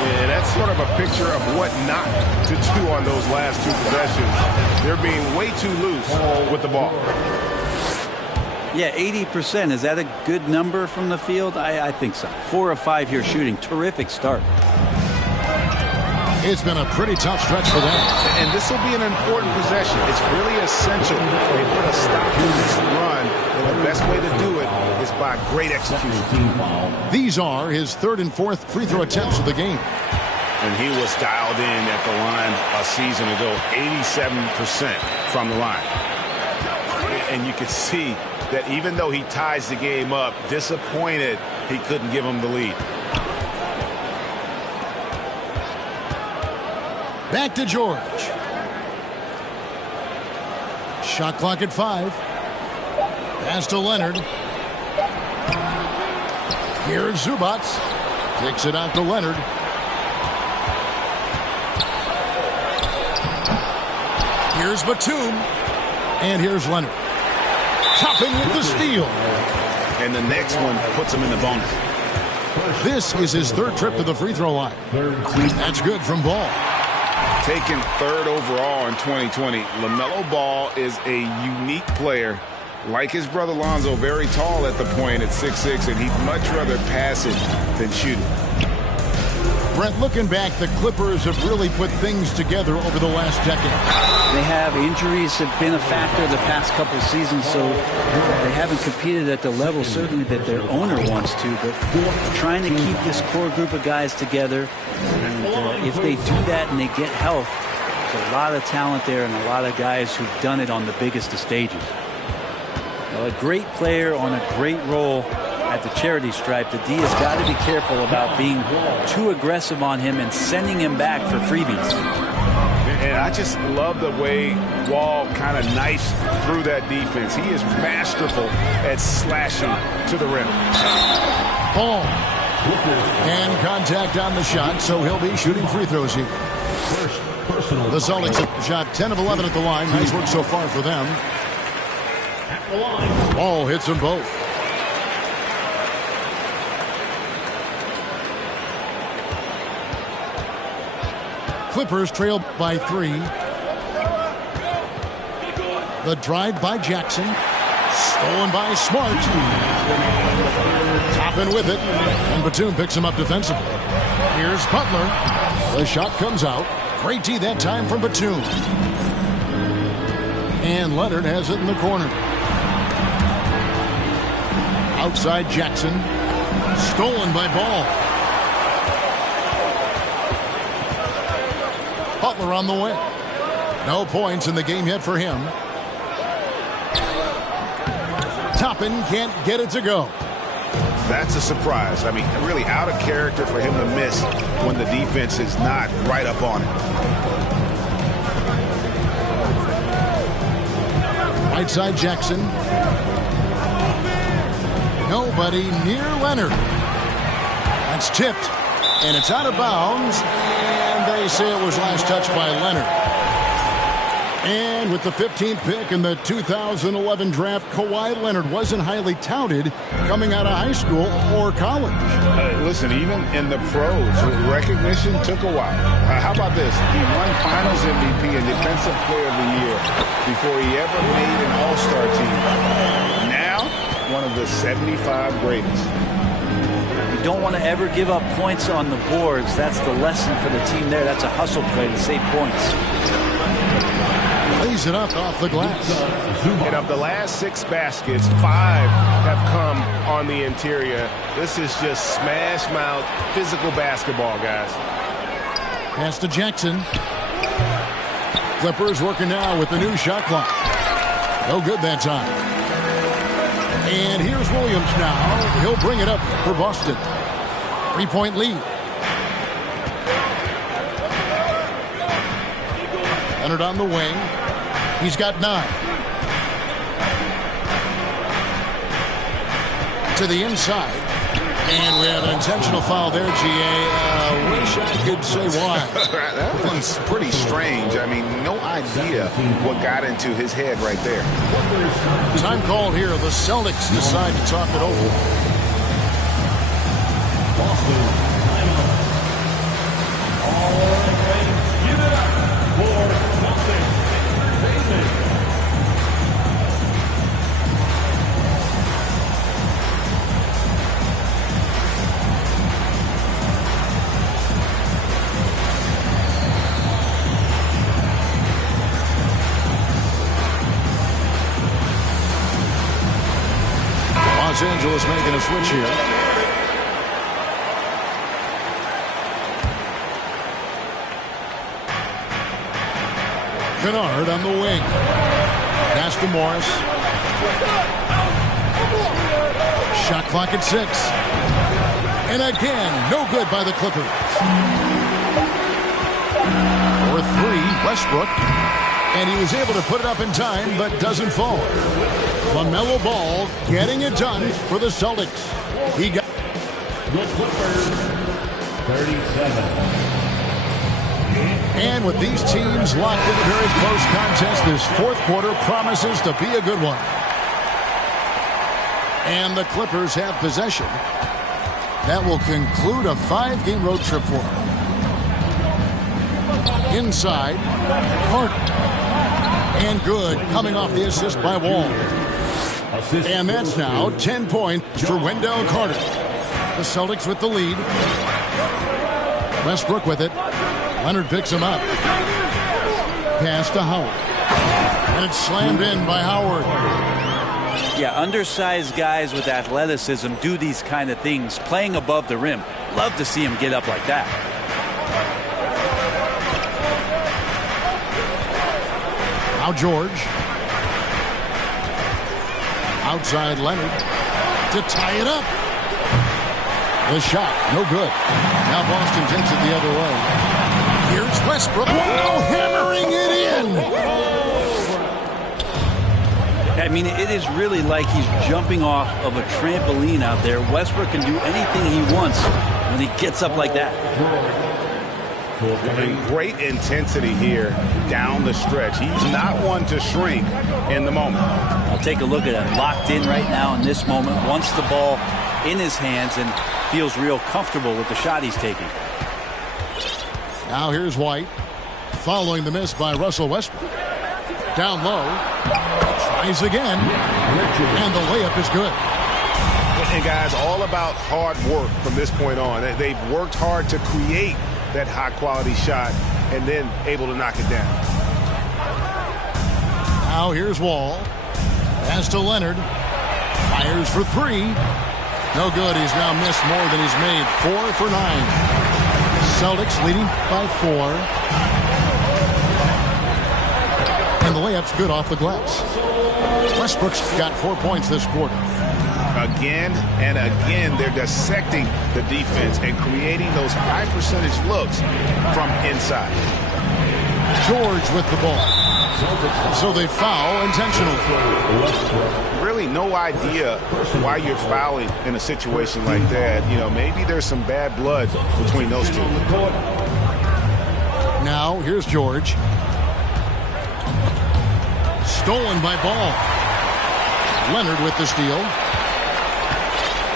Yeah, that's sort of a picture of what not to do on those last 2 possessions. They're being way too loose with the ball. Yeah, 80%. Is that a good number from the field? I think so. 4 of 5 here shooting. Terrific start. It's been a pretty tough stretch for them. And this will be an important possession. It's really essential. They put a stop to this run, and the best way to do it is by great execution. These are his 3rd and 4th free throw attempts of the game. And he was dialed in at the line a season ago, 87% from the line. And you can see that even though he ties the game up, disappointed he couldn't give him the lead. Back to George. Shot clock at 5. Pass to Leonard. Here's Zubac. Kicks it out to Leonard. Here's Batum. And here's Leonard. Topping with the steal. And the next one puts him in the bonus. This is his third trip to the free throw line. That's good from Ball. Taken third overall in 2020, LaMelo Ball is a unique player. Like his brother Lonzo, very tall at the point at 6'6", and he'd much rather pass it than shoot it. Brent, looking back, the Clippers have really put things together over the last decade. They have. Injuries have been a factor the past couple of seasons, so they haven't competed at the level certainly that their owner wants to, but trying to keep this core group of guys together. And if they do that and they get health, there's a lot of talent there and a lot of guys who've done it on the biggest of stages. Well, a great player on a great role at the charity stripe. The D has got to be careful about being too aggressive on him and sending him back for freebies. And I just love the way Wall kind of knifes through that defense. He is masterful at slashing to the rim. Ball. And contact on the shot, so he'll be shooting free throws here. The Celtics have shot 10 of 11 at the line. Nice work so far for them. Ball hits them both. Clippers trail by 3. The drive by Jackson. Stolen by Smart. Toppin with it. And Batum picks him up defensively. Here's Butler. The shot comes out. Great D that time from Batum. And Leonard has it in the corner. Outside Jackson. Stolen by Ball. Butler on the wing. No points in the game yet for him. Toppin can't get it to go. That's a surprise. I mean, really out of character for him to miss when the defense is not right up on it. Right side Jackson. Nobody near Leonard. That's tipped. And it's out of bounds. And they say it was last touched by Leonard. And with the 15th pick in the 2011 draft, Kawhi Leonard wasn't highly touted coming out of high school or college. Listen, even in the pros, recognition took a while. How about this? He won Finals MVP and Defensive Player of the Year before he ever made an All-Star team. Now, one of the 75 greatest. You don't want to ever give up points on the boards. That's the lesson for the team there. That's a hustle play to save points. Lays it up off the glass. And of the last 6 baskets, 5 have come on the interior. This is just smash mouth physical basketball, guys. Pass to Jackson. Clippers working now with the new shot clock. No good that time. And here's Williams now. He'll bring it up for Boston. 3-point lead. Leonard on the wing. He's got 9. To the inside. And we have an intentional foul there, G.A. Wish I could say why. That one's pretty strange. I mean, no idea what got into his head right there. Time called here. The Celtics decide to talk it over. Boston, timeout. All right, give it up for Boston Entertainment. Los Angeles making a switch here. Kennard on the wing. Pass to Morris. Shot clock at 6. And again, no good by the Clippers. For 3, Westbrook. And he was able to put it up in time, but doesn't fall. LaMelo Ball getting it done for the Celtics. He got the Clippers, 37. And with these teams locked in a very close contest, this fourth quarter promises to be a good one. And the Clippers have possession. That will conclude a 5-game road trip for him. Inside, Carter. And good, coming off the assist by Wall. And that's now 10 points for Wendell Carter. The Celtics with the lead. Westbrook with it. Leonard picks him up. Pass to Howard. And it's slammed in by Howard. Yeah, undersized guys with athleticism do these kind of things, playing above the rim. Love to see him get up like that. Now George. Outside Leonard to tie it up. The shot, no good. Now Boston takes it the other way. Here's Westbrook. Wow, hammering it in. I mean, it is really like he's jumping off of a trampoline out there. Westbrook can do anything he wants when he gets up like that. And great intensity here down the stretch. He's not one to shrink in the moment. I'll take a look at it. Locked in right now in this moment. Wants the ball in his hands and feels real comfortable with the shot he's taking. Now here's White. Following the miss by Russell Westbrook. Down low. Tries again. And the layup is good. And guys, all about hard work from this point on. They've worked hard to create that high-quality shot and then able to knock it down. Now here's Wall. Pass to Leonard. Fires for 3. No good. He's now missed more than he's made. 4 for 9. Celtics leading by 4. And the layup's good off the glass. Westbrook's got 4 points this quarter. Again and again, they're dissecting the defense and creating those high percentage looks from inside. George with the ball. So they foul intentionally. Really no idea why you're fouling in a situation like that. You know, maybe there's some bad blood between those two. Now here's George. Stolen by Ball. Leonard with the steal.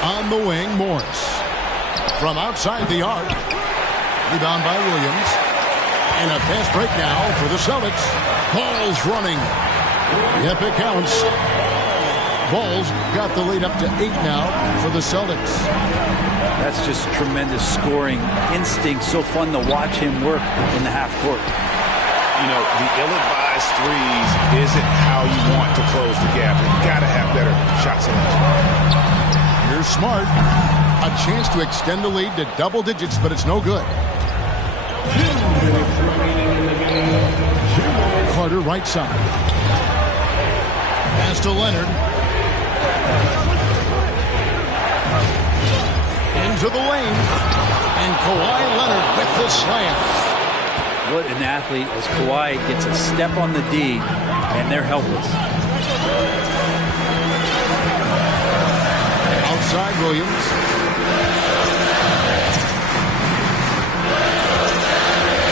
On the wing, Morris. From outside the arc. Rebound by Williams. And a fast break now for the Celtics. Ball's running. Yep, it counts. Ball's got the lead up to 8 now for the Celtics. That's just tremendous scoring instinct. So fun to watch him work in the half court. You know, the ill-advised threes isn't how you want to close the gap. You've got to have better shot selection. Here's Smart. A chance to extend the lead to double digits, but it's no good. Carter right side. Pass to Leonard. Into the lane. And Kawhi Leonard with the slam. What an athlete as Kawhi gets a step on the D, and they're helpless. Outside Williams.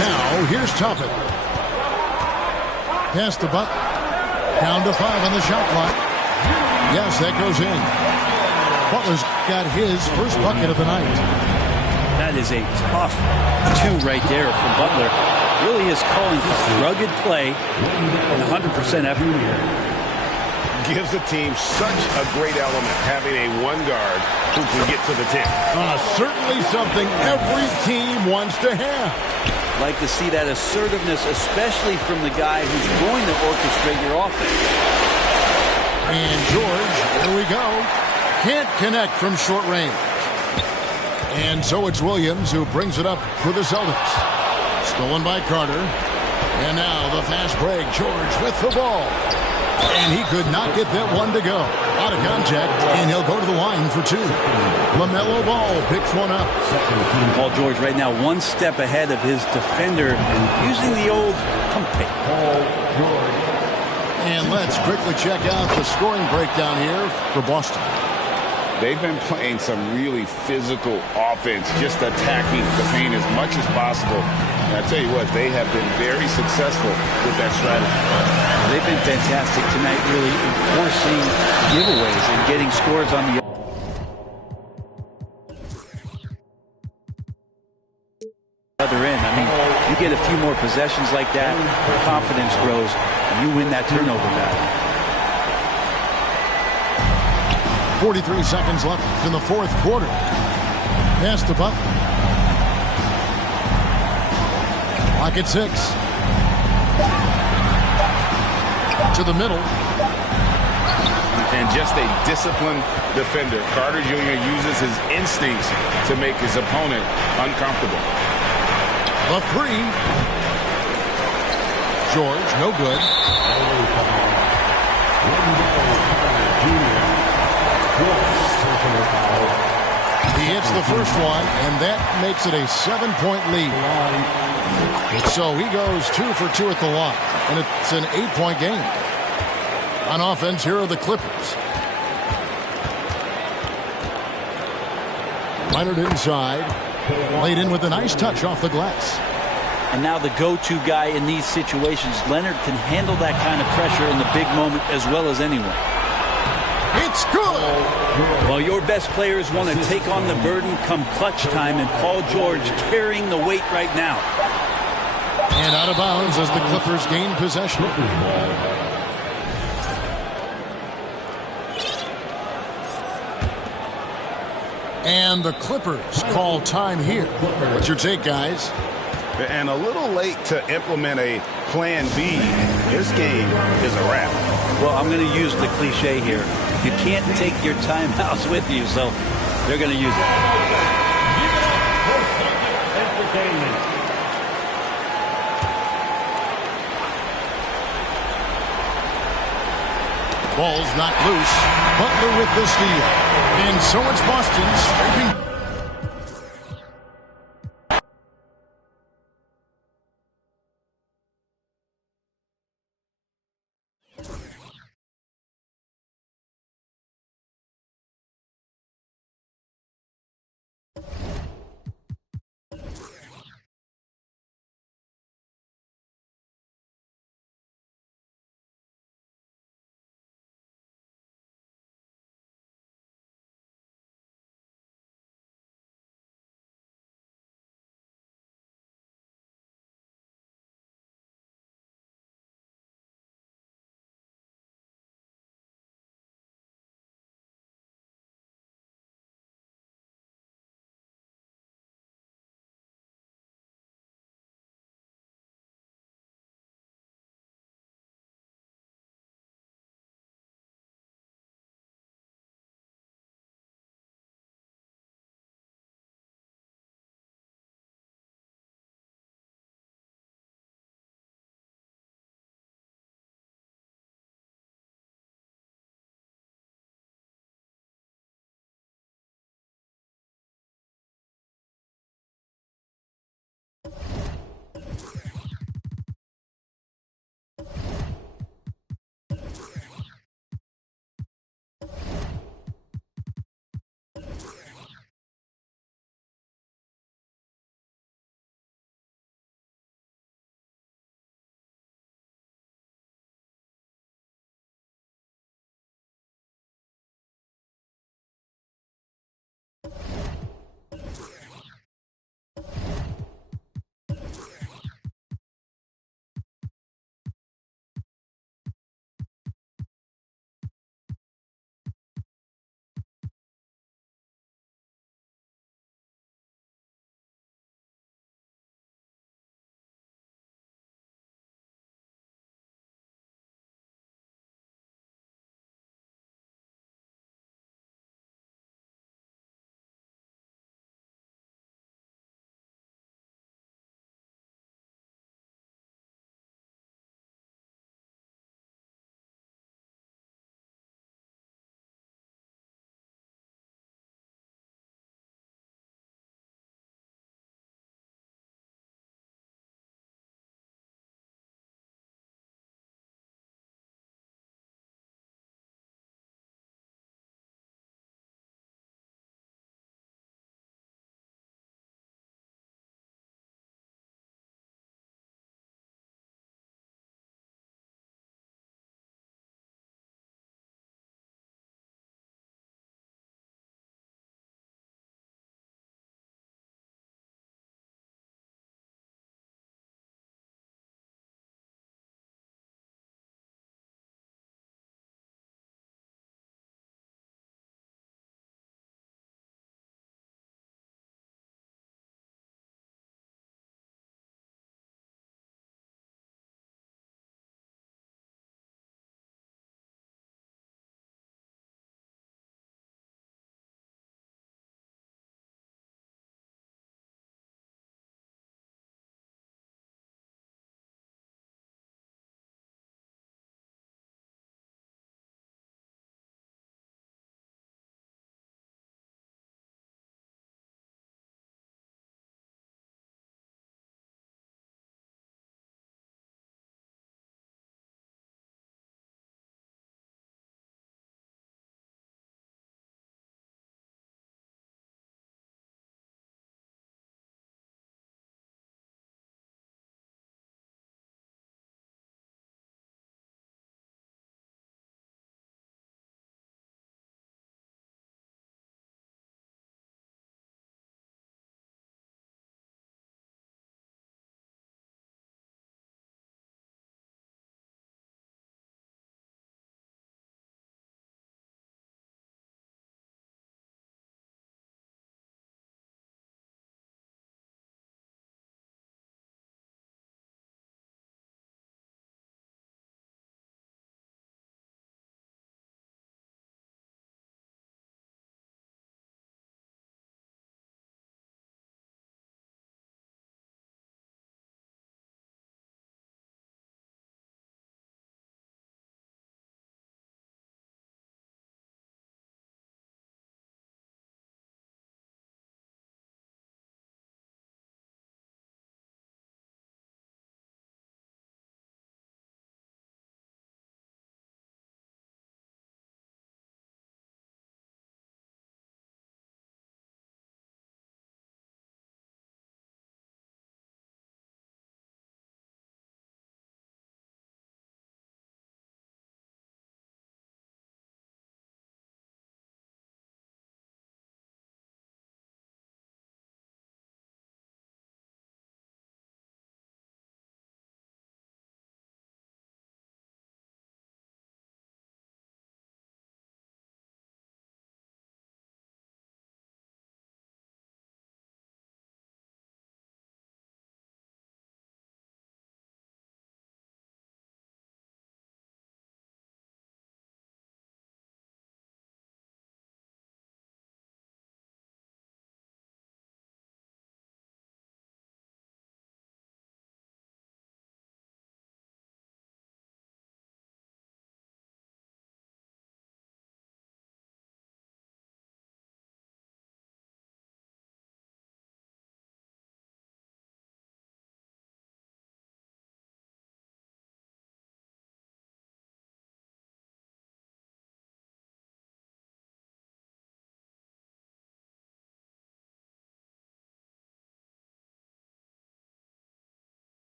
Now here's Toppin. Pass to Butler. Down to 5 on the shot clock. Yes, that goes in. Butler's got his first bucket of the night. That is a tough 2 right there from Butler. Really is calling for rugged play and 100% effort. Gives the team such a great element having a 1 guard who can get to the 10. Certainly something every team wants to have. Like to see that assertiveness, especially from the guy who's going to orchestrate your offense. And George, here we go. Can't connect from short range. And so it's Williams who brings it up for the Celtics. Stolen by Carter. And now the fast break. George with the ball. And he could not get that one to go. Out of contact, and he'll go to the line for 2. LaMelo Ball picks one up. Paul George right now 1 step ahead of his defender using the old pump fake. And let's quickly check out the scoring breakdown here for Boston. They've been playing some really physical offense, just attacking the paint as much as possible. And I tell you what, they have been very successful with that strategy. They've been fantastic tonight, really enforcing giveaways and getting scores on the You get a few more possessions like that, confidence grows, and you win that turnover battle. 43 seconds left in the fourth quarter. Pass to Butler. Clock at 6. To the middle. And just a disciplined defender. Carter Jr. uses his instincts to make his opponent uncomfortable. The 3. George, no good. He hits the first one, and that makes it a 7-point lead. So he goes 2 for 2 at the line, and it's an 8-point game. On offense, here are the Clippers. Leonard inside. Laid in with a nice touch off the glass. And now the go-to guy in these situations. Leonard can handle that kind of pressure in the big moment as well as anyone. It's good! Well, your best players want to take on the burden come clutch time, and Paul George carrying the weight right now. And out of bounds as the Clippers gain possession. And the Clippers call time here. What's your take, guys? And a little late to implement a plan B. This game is a wrap. Well, I'm going to use the cliche here. You can't take your timeouts with you, so they're going to use it. Ball's not loose. Butler with the steal. And so it's Boston scraping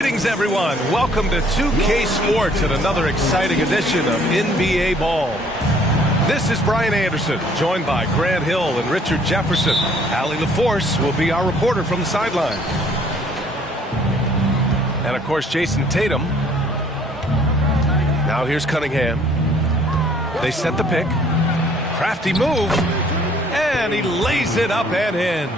Greetings, everyone. Welcome to 2K Sports and another exciting edition of NBA Ball. This is Brian Anderson, joined by Grant Hill and Richard Jefferson. Allie LaForce will be our reporter from the sideline. And, of course, Jason Tatum. Now here's Cunningham. They set the pick. Crafty move. And he lays it up and in.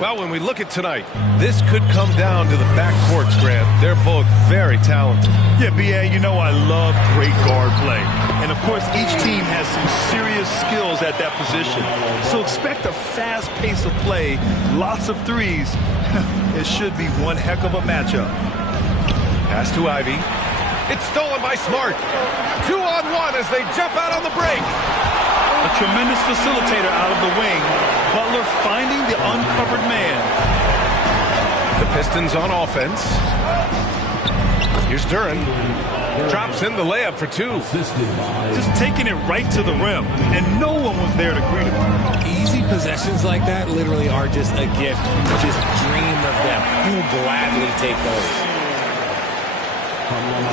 Well, when we look at tonight, this could come down to the backcourts, Grant. They're both very talented. Yeah, B.A., you know I love great guard play. And, of course, each team has some serious skills at that position. So expect a fast pace of play, lots of threes. It should be one heck of a matchup. Pass to Ivy. It's stolen by Smart. 2-on-1 as they jump out on the break. A tremendous facilitator out of the wing. Butler finding the uncovered man. The Pistons on offense. Here's Duren. Drops in the layup for two. Just taking it right to the rim, and no one was there to greet him. Easy possessions like that literally are just a gift. You just dream of them. You will gladly take those.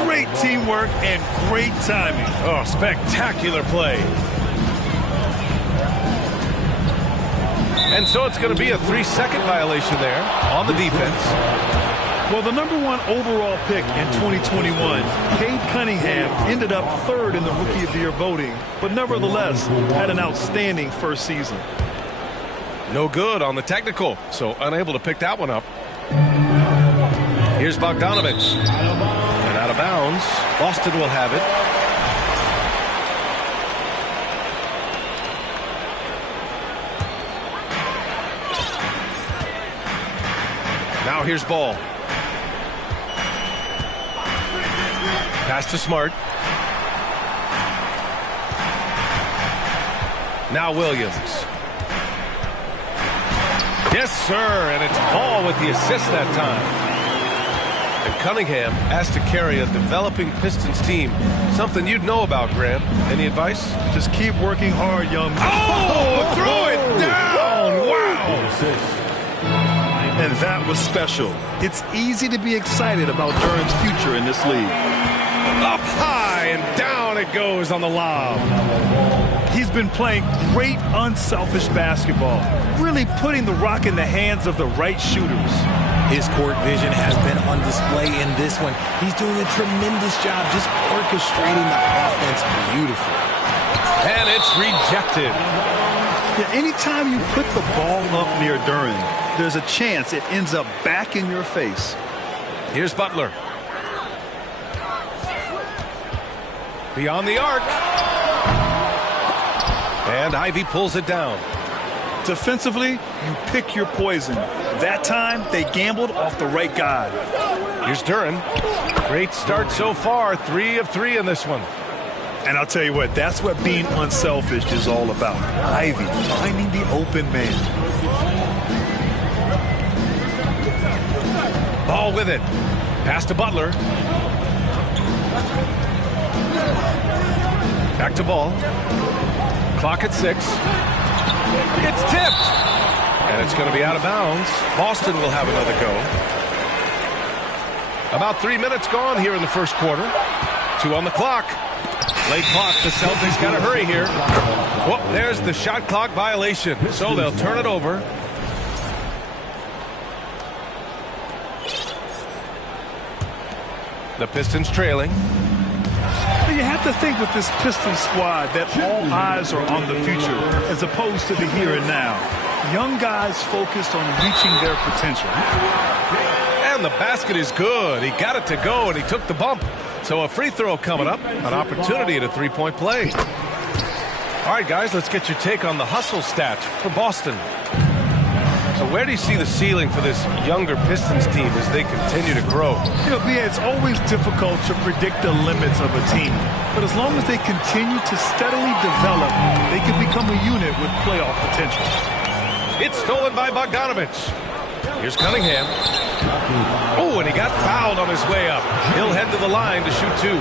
Great teamwork and great timing. Oh, spectacular play. And so it's going to be a 3-second violation there on the defense. Well, the #1 overall pick in 2021, Cade Cunningham, ended up third in the Rookie of the Year voting, but nevertheless had an outstanding first season. No good on the technical, so unable to pick that one up. Here's Bogdanovich. And out of bounds. Boston will have it. Now here's Ball. Pass to Smart. Now Williams. Yes, sir, and it's Ball with the assist that time. And Cunningham asked to carry a developing Pistons team. Something you'd know about, Grant. Any advice? Just keep working hard, young man. Oh, throw it down! Wow! And that was special. It's easy to be excited about Duren's future in this league. Up high and down it goes on the lob. He's been playing great unselfish basketball, really putting the rock in the hands of the right shooters. His court vision has been on display in this one. He's doing a tremendous job just orchestrating the offense beautifully. And it's rejected. Yeah, anytime you put the ball up near Duren, there's a chance it ends up back in your face. Here's Butler. Beyond the arc. And Ivy pulls it down. Defensively, you pick your poison. That time, they gambled off the right guy. Here's Duren. Great start so far. 3 of 3 in this one. And I'll tell you what, that's what being unselfish is all about. Ivy finding the open man. Ball with it. Pass to Butler. Back to ball. Clock at 6. It's tipped. And it's going to be out of bounds. Boston will have another go. About 3 minutes gone here in the first quarter. 2 on the clock. Late clock. The Celtics got to hurry here. Whoop, there's the shot clock violation. So they'll turn it over. The Pistons trailing. You have to think with this Pistons squad that all eyes are on the future as opposed to the here and now. Young guys focused on reaching their potential. And the basket is good. He got it to go, and he took the bump. So a free throw coming up, an opportunity at a three-point play. All right, guys, let's get your take on the hustle stats for Boston. So where do you see the ceiling for this younger Pistons team as they continue to grow? You know, it's always difficult to predict the limits of a team. But as long as they continue to steadily develop, they can become a unit with playoff potential. It's stolen by Bogdanovich. Here's Cunningham. Oh, and he got fouled on his way up. He'll head to the line to shoot 2.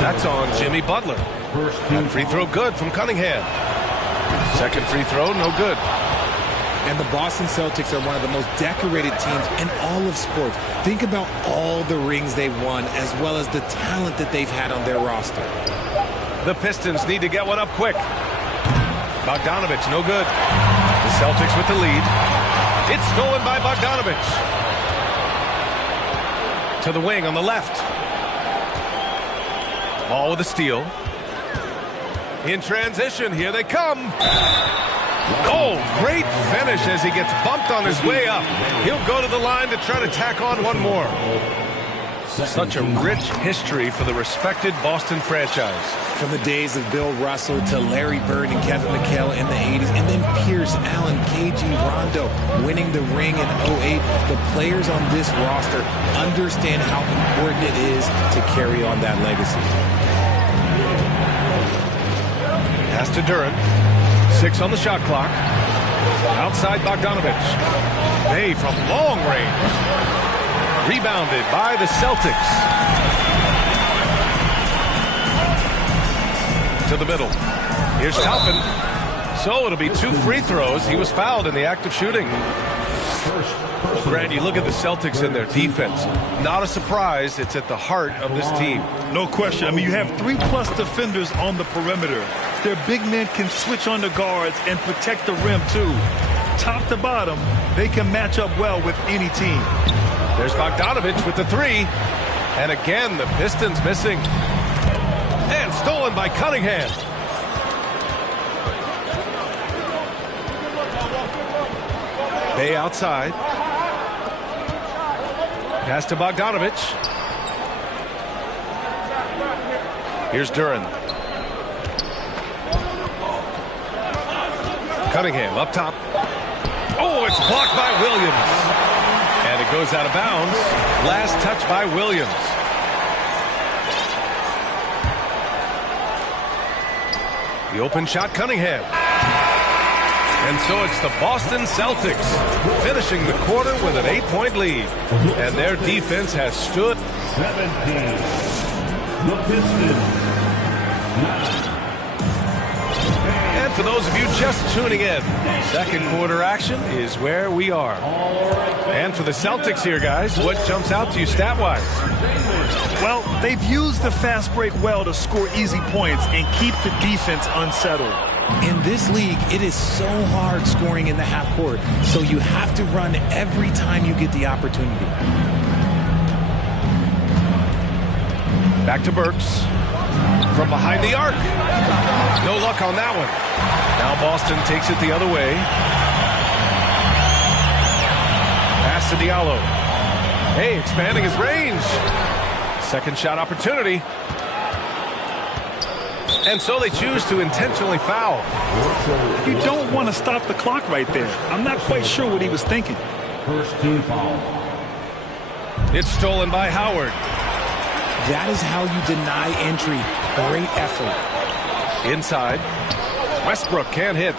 That's on Jimmy Butler. That free throw good from Cunningham. Second free throw, no good. And the Boston Celtics are one of the most decorated teams in all of sports. Think about all the rings they've won, as well as the talent that they've had on their roster. The Pistons need to get one up quick. Bogdanovich, no good. The Celtics with the lead. It's stolen by Bogdanovich. To the wing on the left. Ball with a steal. In transition, here they come. Oh, great finish as he gets bumped on his way up. He'll go to the line to try to tack on one more. Such a rich history for the respected Boston franchise. From the days of Bill Russell to Larry Bird and Kevin McHale in the 80s, and then Pierce, Allen, KG, Rondo winning the ring in 08. The players on this roster understand how important it is to carry on that legacy. Pass to Duren. 6 on the shot clock. Outside Bogdanovich. They from long range. Rebounded by the Celtics. To the middle. Here's Toppin. So it'll be 2 free throws. He was fouled in the act of shooting. Grant, you look at the Celtics and their defense. Not a surprise. It's at the heart of this team. No question. I mean, you have 3+ defenders on the perimeter. Their big men can switch on the guards and protect the rim, too. Top to bottom, they can match up well with any team. There's Bogdanovich with the 3. And again, the Pistons missing. And stolen by Cunningham. Bay outside. Pass to Bogdanovich. Here's Duren. Cunningham up top. Oh, it's blocked by Williams. And it goes out of bounds. Last touch by Williams. The open shot, Cunningham. And so it's the Boston Celtics finishing the quarter with an 8-point lead. And their defense has stood. 17. The Pistons. 9. And for those of you just tuning in, second quarter action is where we are. And for the Celtics here, guys, what jumps out to you stat-wise? Well, they've used the fast break well to score easy points and keep the defense unsettled. In this league, it is so hard scoring in the half court, so you have to run every time you get the opportunity. Back to Burks. From behind the arc. No luck on that one. Now Boston takes it the other way. Pass to Diallo. Hey, expanding his range. Second shot opportunity. And so they choose to intentionally foul. You don't want to stop the clock right there. I'm not quite sure what he was thinking. First team foul. It's stolen by Howard. That is how you deny entry. Great effort. Inside. Westbrook can't hit.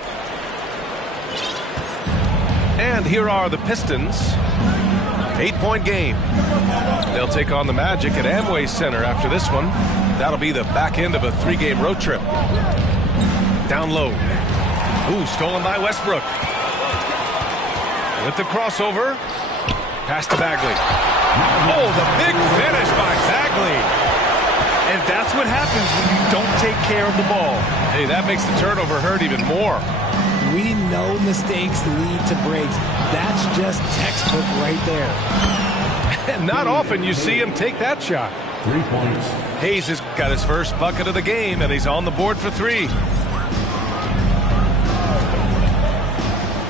And here are the Pistons. 8-point game. They'll take on the Magic at Amway Center after this one. That'll be the back end of a 3-game road trip. Down low. Ooh, stolen by Westbrook. With the crossover. Pass to Bagley. Oh, the big finish by Bagley. And that's what happens when you don't take care of the ball. Hey, that makes the turnover hurt even more. We know mistakes lead to breaks. That's just textbook right there. And not often you see him take that shot. 3 points. Hayes has got his first bucket of the game, and he's on the board for 3.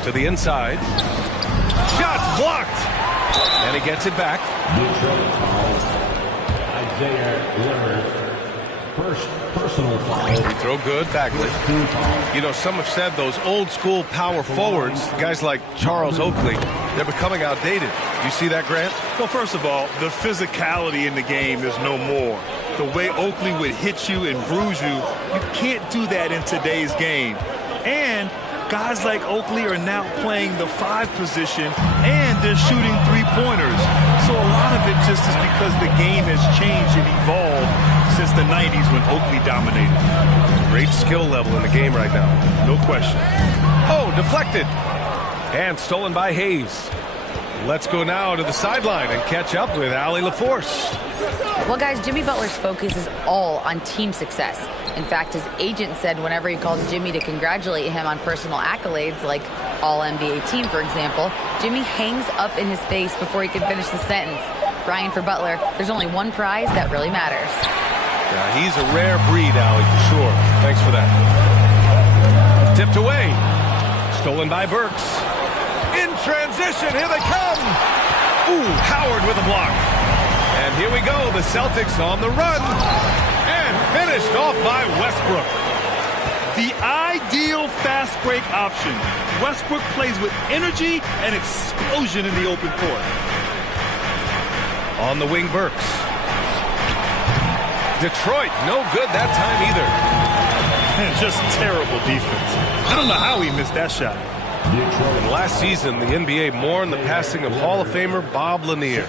To the inside. Shot's blocked. And he gets it back. Isaiah Leonard. First personal foul. Free throw good, Bagley. You know, some have said those old school power forwards, guys like Charles Oakley, they're becoming outdated. You see that, Grant? Well, first of all, the physicality in the game is no more. The way Oakley would hit you and bruise you, you can't do that in today's game. And guys like Oakley are now playing the 5 position, and they're shooting 3-pointers. So a lot of it just is because the game has changed and evolved since the 90s when Oakley dominated. Great skill level in the game right now. No question. Oh, deflected. And stolen by Hayes. Let's go now to the sideline and catch up with Allie LaForce. Well, guys, Jimmy Butler's focus is all on team success. In fact, his agent said whenever he calls Jimmy to congratulate him on personal accolades, like All-NBA team, for example, Jimmy hangs up in his face before he can finish the sentence. Brian, for Butler, there's only one prize that really matters. Yeah, he's a rare breed, Allie, for sure. Thanks for that. Tipped away. Stolen by Burks. In transition, here they come. Ooh, Howard with a block. And here we go, the Celtics on the run. And finished off by Westbrook. The ideal fast break option. Westbrook plays with energy and explosion in the open court. On the wing, Burks. Detroit, no good that time either. And just terrible defense. I don't know how he missed that shot. And last season, the NBA mourned the passing of Hall of Famer Bob Lanier.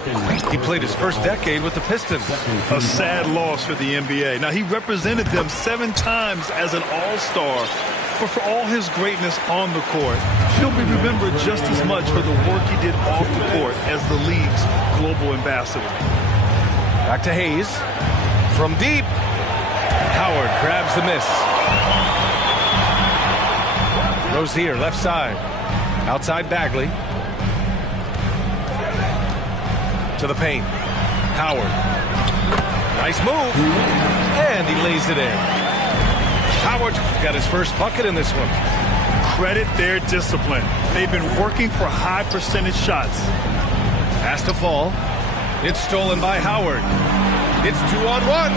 He played his first decade with the Pistons. A sad loss for the NBA. Now, he represented them 7 times as an all-star, but for all his greatness on the court, he'll be remembered just as much for the work he did off the court as the league's global ambassador. Back to Hayes. From deep, Howard grabs the miss. Rozier, left side. Outside Bagley. To the paint. Howard. Nice move. And he lays it in. Howard got his first bucket in this one. Credit their discipline. They've been working for high percentage shots. Has to fall. It's stolen by Howard. It's 2-on-1.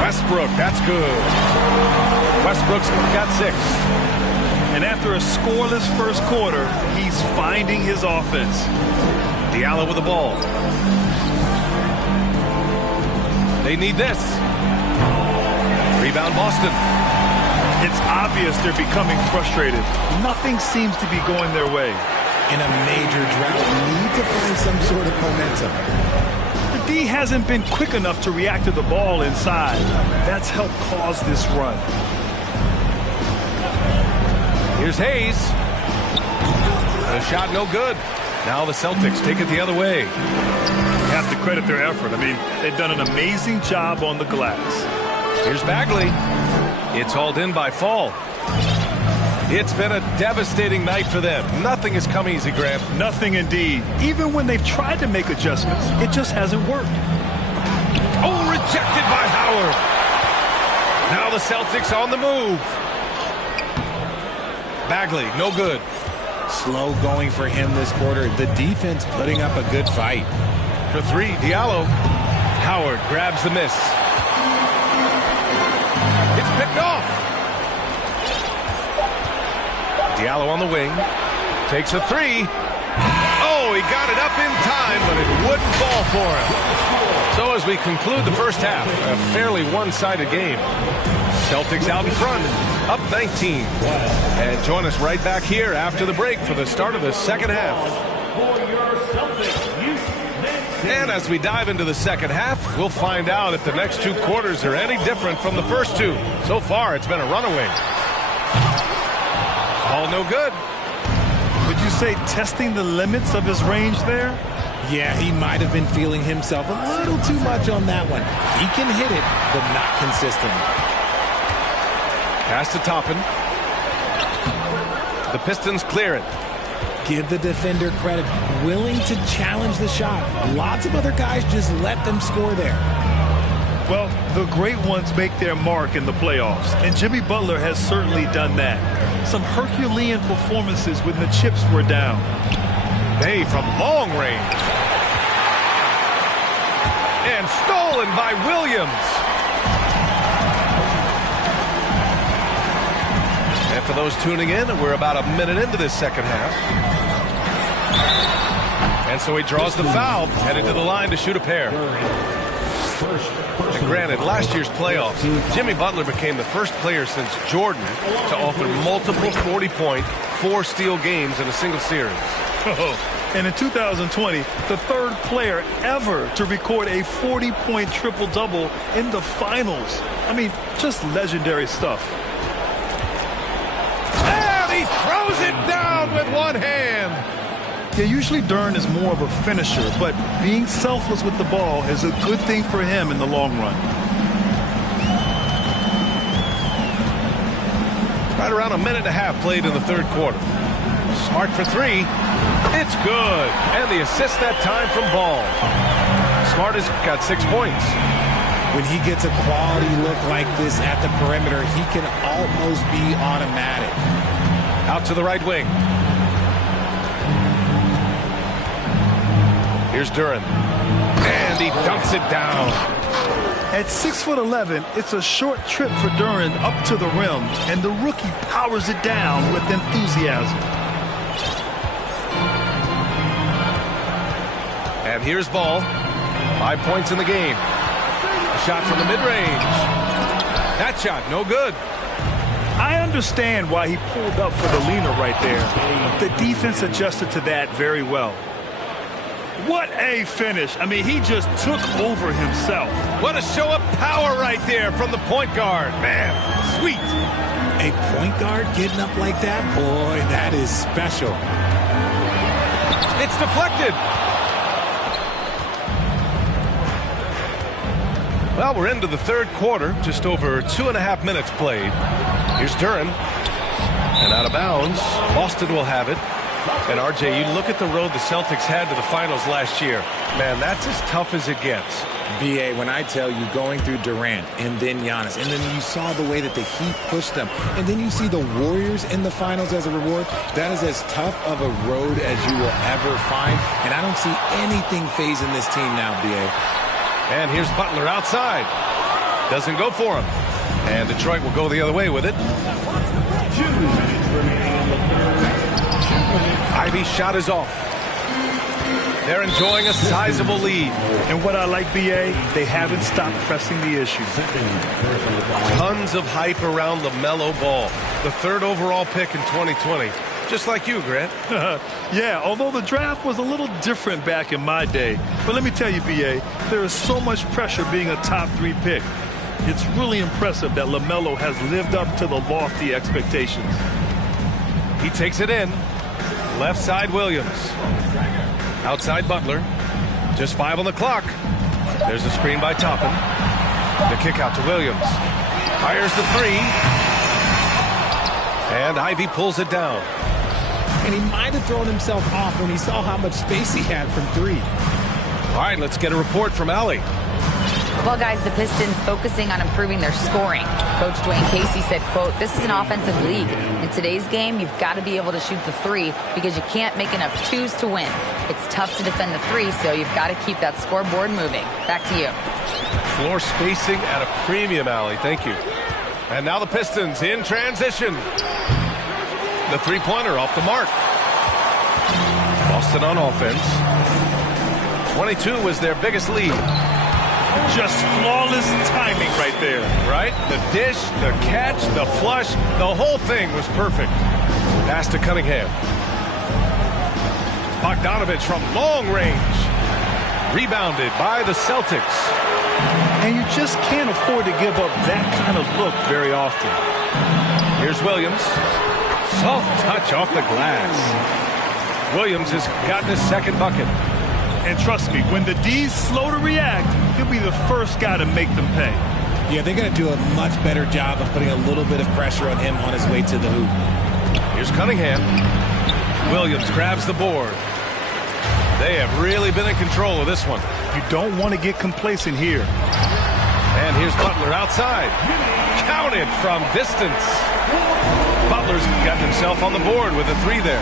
Westbrook, that's good. Westbrook's got 6. And after a scoreless first quarter, he's finding his offense. Diallo with the ball. They need this. Rebound Boston. It's obvious they're becoming frustrated. Nothing seems to be going their way. In a major drought, need to find some sort of momentum. The D hasn't been quick enough to react to the ball inside. That's helped cause this run. Here's Hayes. The shot no good. Now the Celtics take it the other way. You have to credit their effort. I mean, they've done an amazing job on the glass. Here's Bagley. It's hauled in by Fall. It's been a devastating night for them. Nothing has come easy, Grant. Nothing indeed. Even when they've tried to make adjustments, it just hasn't worked. Oh, rejected by Howard. Now the Celtics on the move. Bagley, no good. Slow going for him this quarter. The defense putting up a good fight. For 3, Diallo. Howard grabs the miss. It's picked off. Diallo on the wing. Takes a 3. Oh, he got it up in time, but it wouldn't fall for him. So as we conclude the first half, a fairly one-sided game. Celtics out in front, up 19. And join us right back here after the break for the start of the second half. And as we dive into the second half, we'll find out if the next 2 quarters are any different from the first 2. So far, it's been a runaway. All no good. Would you say testing the limits of his range there? Yeah, he might have been feeling himself a little too much on that one. He can hit it, but not consistent. Pass to Toppin. The Pistons clear it. Give the defender credit. Willing to challenge the shot. Lots of other guys just let them score there. Well, the great ones make their mark in the playoffs, and Jimmy Butler has certainly done that. Some Herculean performances when the chips were down. Bay from long range. And stolen by Williams. And for those tuning in, we're about a minute into this second half. And so he draws the foul, headed to the line to shoot a pair. And granted, last year's playoffs, Jimmy Butler became the first player since Jordan to offer multiple 40-point, 4-steal games in a single series. And in 2020, the 3rd player ever to record a 40-point triple-double in the finals. I mean, just legendary stuff. And he throws it down with one hand. Yeah, usually Duren is more of a finisher, but being selfless with the ball is a good thing for him in the long run. Right around a minute and a half played in the 3rd quarter. Smart for 3. It's good. And the assist that time from Ball. Smart has got 6 points. When he gets a quality look like this at the perimeter, he can almost be automatic. Out to the right wing. Here's Duren. And he dunks it down. At 6'11", it's a short trip for Duren up to the rim, and the rookie powers it down with enthusiasm. And here's Ball. 5 points in the game. A shot from the mid-range. That shot, no good. I understand why he pulled up for the leaner right there. The defense adjusted to that very well. What a finish. I mean, he just took over himself. What a show of power right there from the point guard. Man, sweet. A point guard getting up like that? Boy, that is special. It's deflected. Well, we're into the 3rd quarter. Just over 2.5 minutes played. Here's Duren. And out of bounds. Boston will have it. And, RJ, you look at the road the Celtics had to the finals last year. Man, that's as tough as it gets. B.A., when I tell you going through Durant and then Giannis, and then you saw the way that the Heat pushed them, and then you see the Warriors in the finals as a reward, that is as tough of a road as you will ever find. And I don't see anything phasing this team now, B.A. And here's Butler outside. Doesn't go for him. And Detroit will go the other way with it. Ivy's shot is off. They're enjoying a sizable lead. And what I like, B.A., they haven't stopped pressing the issue. Tons of hype around LaMelo Ball, the 3rd overall pick in 2020. Just like you, Grant. Yeah, although the draft was a little different back in my day. But let me tell you, B.A., there is so much pressure being a top 3 pick. It's really impressive that LaMelo has lived up to the lofty expectations. He takes it in. Left side, Williams. Outside, Butler. Just 5 on the clock. There's a screen by Toppin. The kick out to Williams. Fires the 3. And Ivy pulls it down. And he might have thrown himself off when he saw how much space he had from 3. All right, let's get a report from Allie. Well, guys, the Pistons focusing on improving their scoring. Coach Dwayne Casey said, quote, "This is an offensive league. In today's game, you've got to be able to shoot the 3 because you can't make enough 2s to win. It's tough to defend the 3, so you've got to keep that scoreboard moving." Back to you. Floor spacing at a premium, Allie. Thank you. And now the Pistons in transition. The 3-pointer off the mark. Boston on offense. 22 was their biggest lead. Just flawless timing right there. Right? The dish, the catch, the flush, the whole thing was perfect. Pass to Cunningham. Bogdanovich from long range. Rebounded by the Celtics. And you just can't afford to give up that kind of look very often. Here's Williams. Soft touch off the glass. Williams has gotten his second bucket. And trust me, when the D's slow to react, he'll be the first guy to make them pay. Yeah, they're going to do a much better job of putting a little bit of pressure on him on his way to the hoop. Here's Cunningham. Williams grabs the board. They have really been in control of this one. You don't want to get complacent here. And here's Butler outside. Counted from distance. Butler's gotten himself on the board with a three there.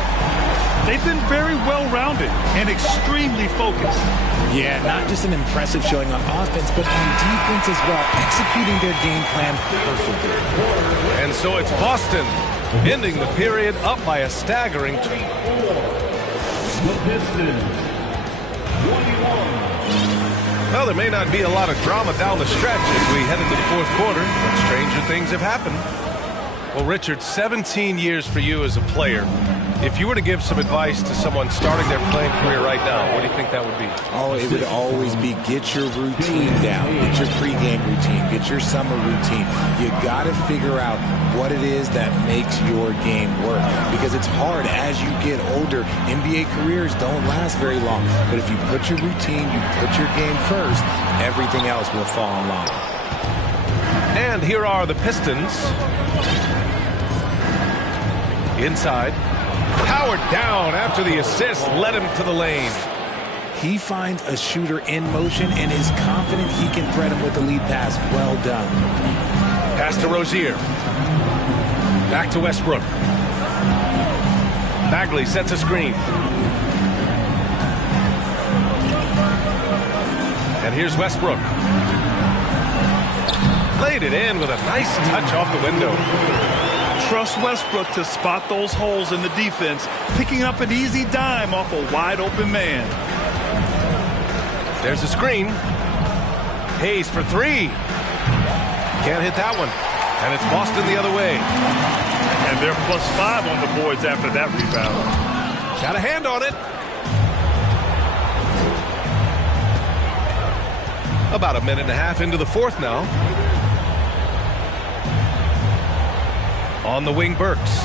They've been very well-rounded and extremely focused. Yeah, not just an impressive showing on offense, but on defense as well, executing their game plan perfectly. And so it's Boston ending the period up by a staggering 2. The Pistons, 21. Well, there may not be a lot of drama down the stretch as we head into the fourth quarter, but stranger things have happened. Well, Richard, 17 years for you as a player. If you were to give some advice to someone starting their playing career right now, what do you think that would be? Oh, it would always be get your routine down, get your pregame routine, get your summer routine. You got to figure out what it is that makes your game work, because it's hard as you get older. NBA careers don't last very long, but if you put your routine, you put your game first, everything else will fall in line. And here are the Pistons. Inside. Powered down after the assist led him to the lane. He finds a shooter in motion and is confident he can thread him with the lead pass. Well done. Pass to Rozier. Back to Westbrook. Bagley sets a screen. And here's Westbrook. Laid it in with a nice touch off the window. Trust Westbrook to spot those holes in the defense, picking up an easy dime off a wide-open man. There's a screen. Hayes for three. Can't hit that one. And it's Boston the other way. And they're +5 on the boards after that rebound. Got a hand on it. About a minute and a half into the fourth now. On the wing, Burks.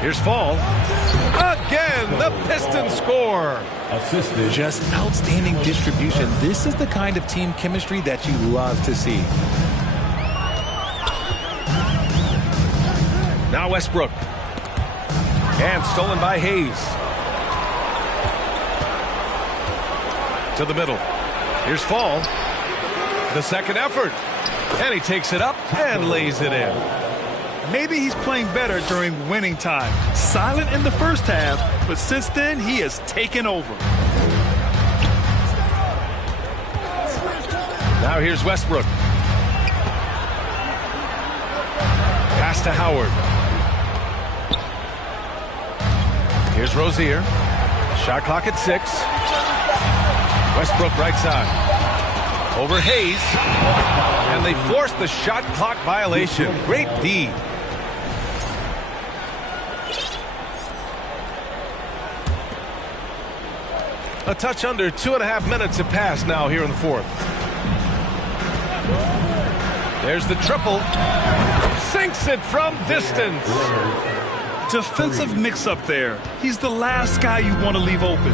Here's Fall. Again, the Pistons score. Just outstanding distribution. This is the kind of team chemistry that you love to see. Now Westbrook. And stolen by Hayes. To the middle. Here's Fall. The second effort. And he takes it up and lays it in. Maybe he's playing better during winning time. Silent in the first half, but since then he has taken over. Now here's Westbrook. Pass to Howard. Here's Rozier. Shot clock at 6. Westbrook right side. Over Hayes. And they force the shot clock violation. Great D. A touch under 2.5 minutes have passed now here in the fourth. There's the triple. Sinks it from distance. Defensive mix-up there. He's the last guy you want to leave open.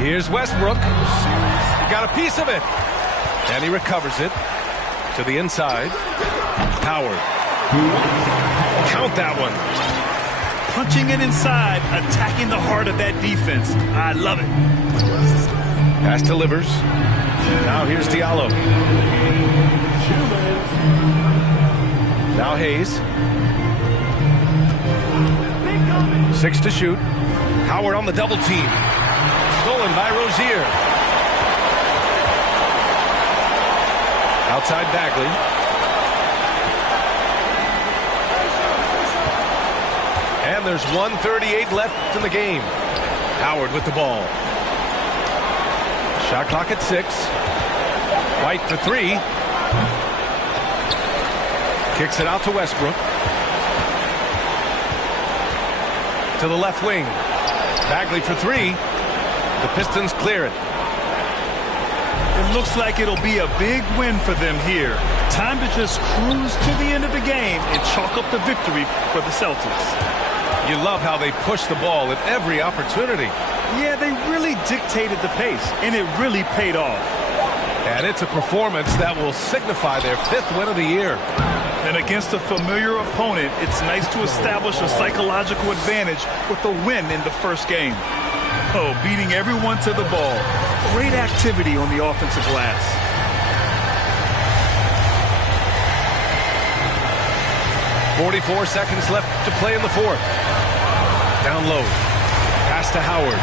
Here's Westbrook. He got a piece of it. And he recovers it to the inside. Howard. Count that one. Punching it inside, attacking the heart of that defense. I love it. Pass to Livers. Now here's Diallo. Now Hayes. 6 to shoot. Howard on the double team. Stolen by Rozier. Outside Bagley. And there's 1:38 left in the game. Howard with the ball. Shot clock at 6. White for 3. Kicks it out to Westbrook. to the left wing. Bagley for three. The Pistons clear it. It looks like it'll be a big win for them here. Time to just cruise to the end of the game and chalk up the victory for the Celtics. You love how they push the ball at every opportunity. Yeah, they really dictated the pace, and it really paid off. And it's a performance that will signify their 5th win of the year. And against a familiar opponent, it's nice to establish a psychological advantage with a win in the first game. Oh, beating everyone to the ball. Great activity on the offensive glass. .44 seconds left to play in the 4th. Down low. Pass to Howard.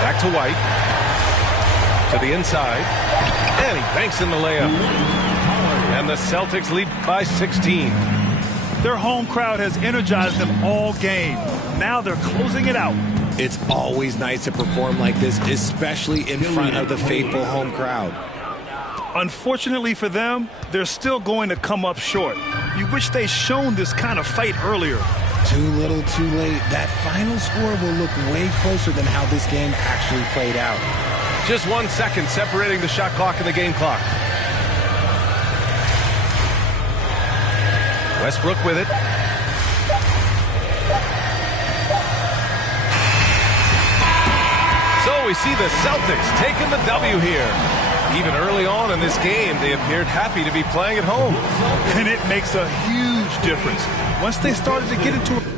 Back to White. To the inside. And he banks in the layup. And the Celtics lead by 16. Their home crowd has energized them all game. Now they're closing it out. It's always nice to perform like this, especially in front of the faithful home crowd. Unfortunately for them, they're still going to come up short. You wish they'd shown this kind of fight earlier. Too little, too late. That final score will look way closer than how this game actually played out. Just 1 second separating the shot clock and the game clock. Westbrook with it. So we see the Celtics taking the W here. Even early on in this game, they appeared happy to be playing at home. And it makes a huge difference. Once they started to get into a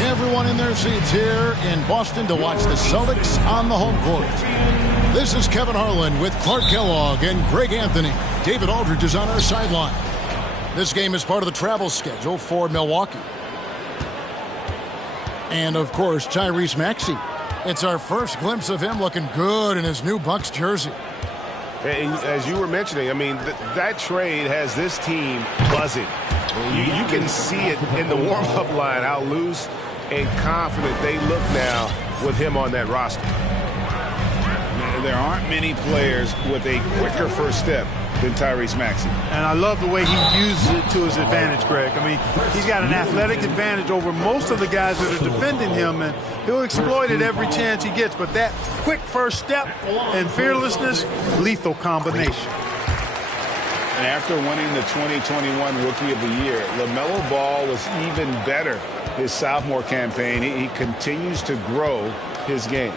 Everyone in their seats here in Boston to watch the Celtics on the home court. This is Kevin Harlan with Clark Kellogg and Greg Anthony. David Aldridge is on our sideline. This game is part of the travel schedule for Milwaukee. And, of course, Tyrese Maxey. It's our first glimpse of him looking good in his new Bucks jersey. As you were mentioning, I mean, that trade has this team buzzing. You can see it in the warm-up line, how loose and confident they look now with him on that roster. There aren't many players with a quicker first step than Tyrese Maxey. And I love the way he uses it to his advantage, Greg. I mean, he's got an athletic advantage over most of the guys that are defending him, and he'll exploit it every chance he gets. But that quick first step and fearlessness, lethal combination. And after winning the 2021 Rookie of the Year, LaMelo Ball was even better his sophomore campaign. He continues to grow his game.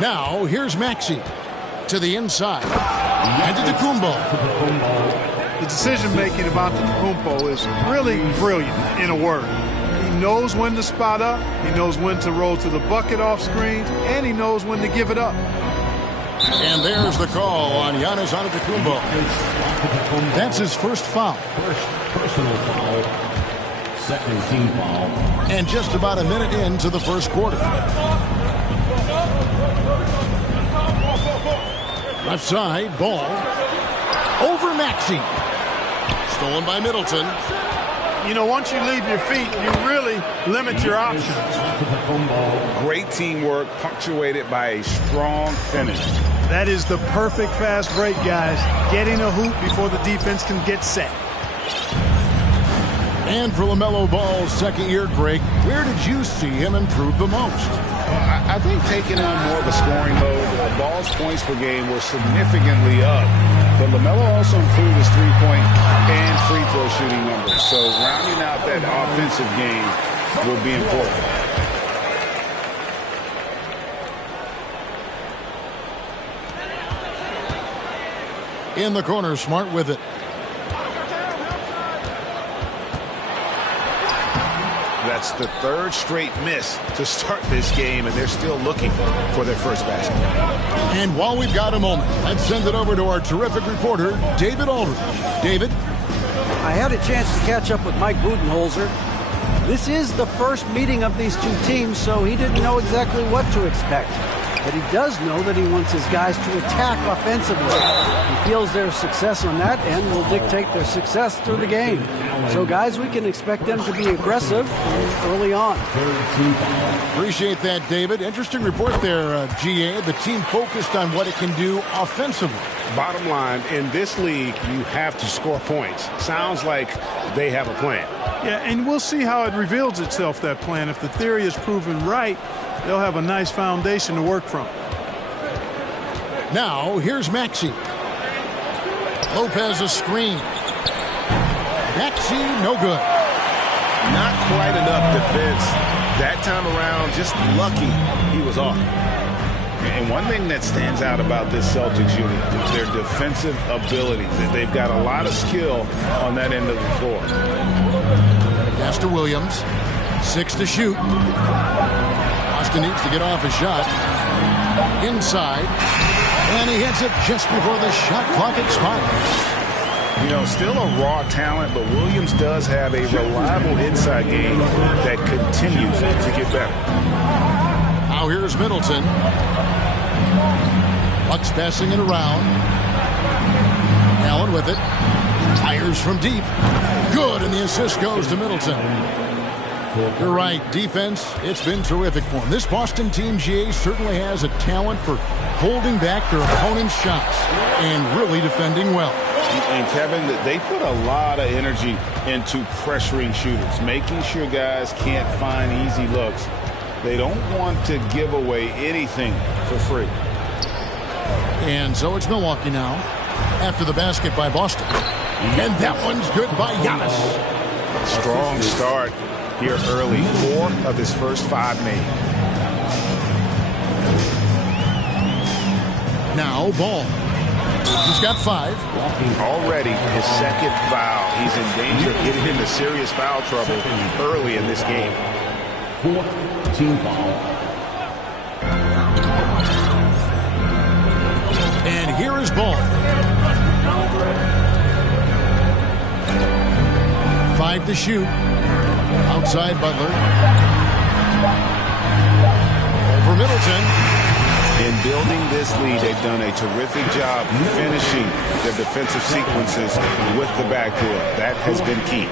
Now, here's Maxey to the inside. And to Antetokounmpo. The decision-making of Antetokounmpo is really brilliant, in a word. He knows when to spot up, he knows when to roll to the bucket off screens, and he knows when to give it up. And there's the call on Giannis Antetokounmpo. That's his first foul. First personal foul. Second team foul. And just about a minute into the first quarter. Left side, Ball. Over Maxey. Stolen by Middleton. You know, once you leave your feet, you really limit your options. Great teamwork punctuated by a strong finish. That is the perfect fast break, guys. Getting a hoop before the defense can get set. And for LaMelo Ball's second year, Greg, where did you see him improve the most? I think taking on more of a scoring mode. Ball's points per game were significantly up. But LaMelo also improved his three-point and free throw shooting numbers. So rounding out that offensive game will be important. In the corner, Smart with it. That's the third straight miss to start this game, and they're still looking for their first basket. And while we've got a moment, let's send it over to our terrific reporter, David Aldridge. David? I had a chance to catch up with Mike Budenholzer. This is the first meeting of these two teams, so he didn't know exactly what to expect. But he does know that he wants his guys to attack offensively. He feels their success on that end will dictate their success through the game. So, guys, we can expect them to be aggressive early on. Appreciate that, David. Interesting report there, GA. The team focused on what it can do offensively. Bottom line, in this league, you have to score points. Sounds like they have a plan. Yeah, and we'll see how it reveals itself, that plan. If the theory is proven right, they'll have a nice foundation to work from. Now, here's Maxey. Lopez a screen. Maxey, no good. Not quite enough defense. That time around, just lucky he was off. And one thing that stands out about this Celtics unit is their defensive ability. They've got a lot of skill on that end of the floor. Pass to Williams. 6 to shoot. Boston needs to get off a shot. Inside. And he hits it just before the shot clock expires. You know, still a raw talent, but Williams does have a reliable inside game that continues to get better. Now here's Middleton. Bucks passing it around. Allen with it. Fires from deep. Good, and the assist goes to Middleton. You're right. Defense, it's been terrific for him. This Boston team, GA, certainly has a talent for holding back their opponent's shots and really defending well. And, Kevin, they put a lot of energy into pressuring shooters, making sure guys can't find easy looks. They don't want to give away anything for free. And so it's Milwaukee now after the basket by Boston. And that one's good by Giannis. Strong start here early. 4 of his first 5 made. Now Ball. He's got 5. Already his second foul. He's in danger of getting into serious foul trouble early in this game. 4th team foul. And here is Ball. 5 to shoot. Outside Butler. Over Middleton. In building this lead, they've done a terrific job finishing their defensive sequences with the backcourt. That has been key.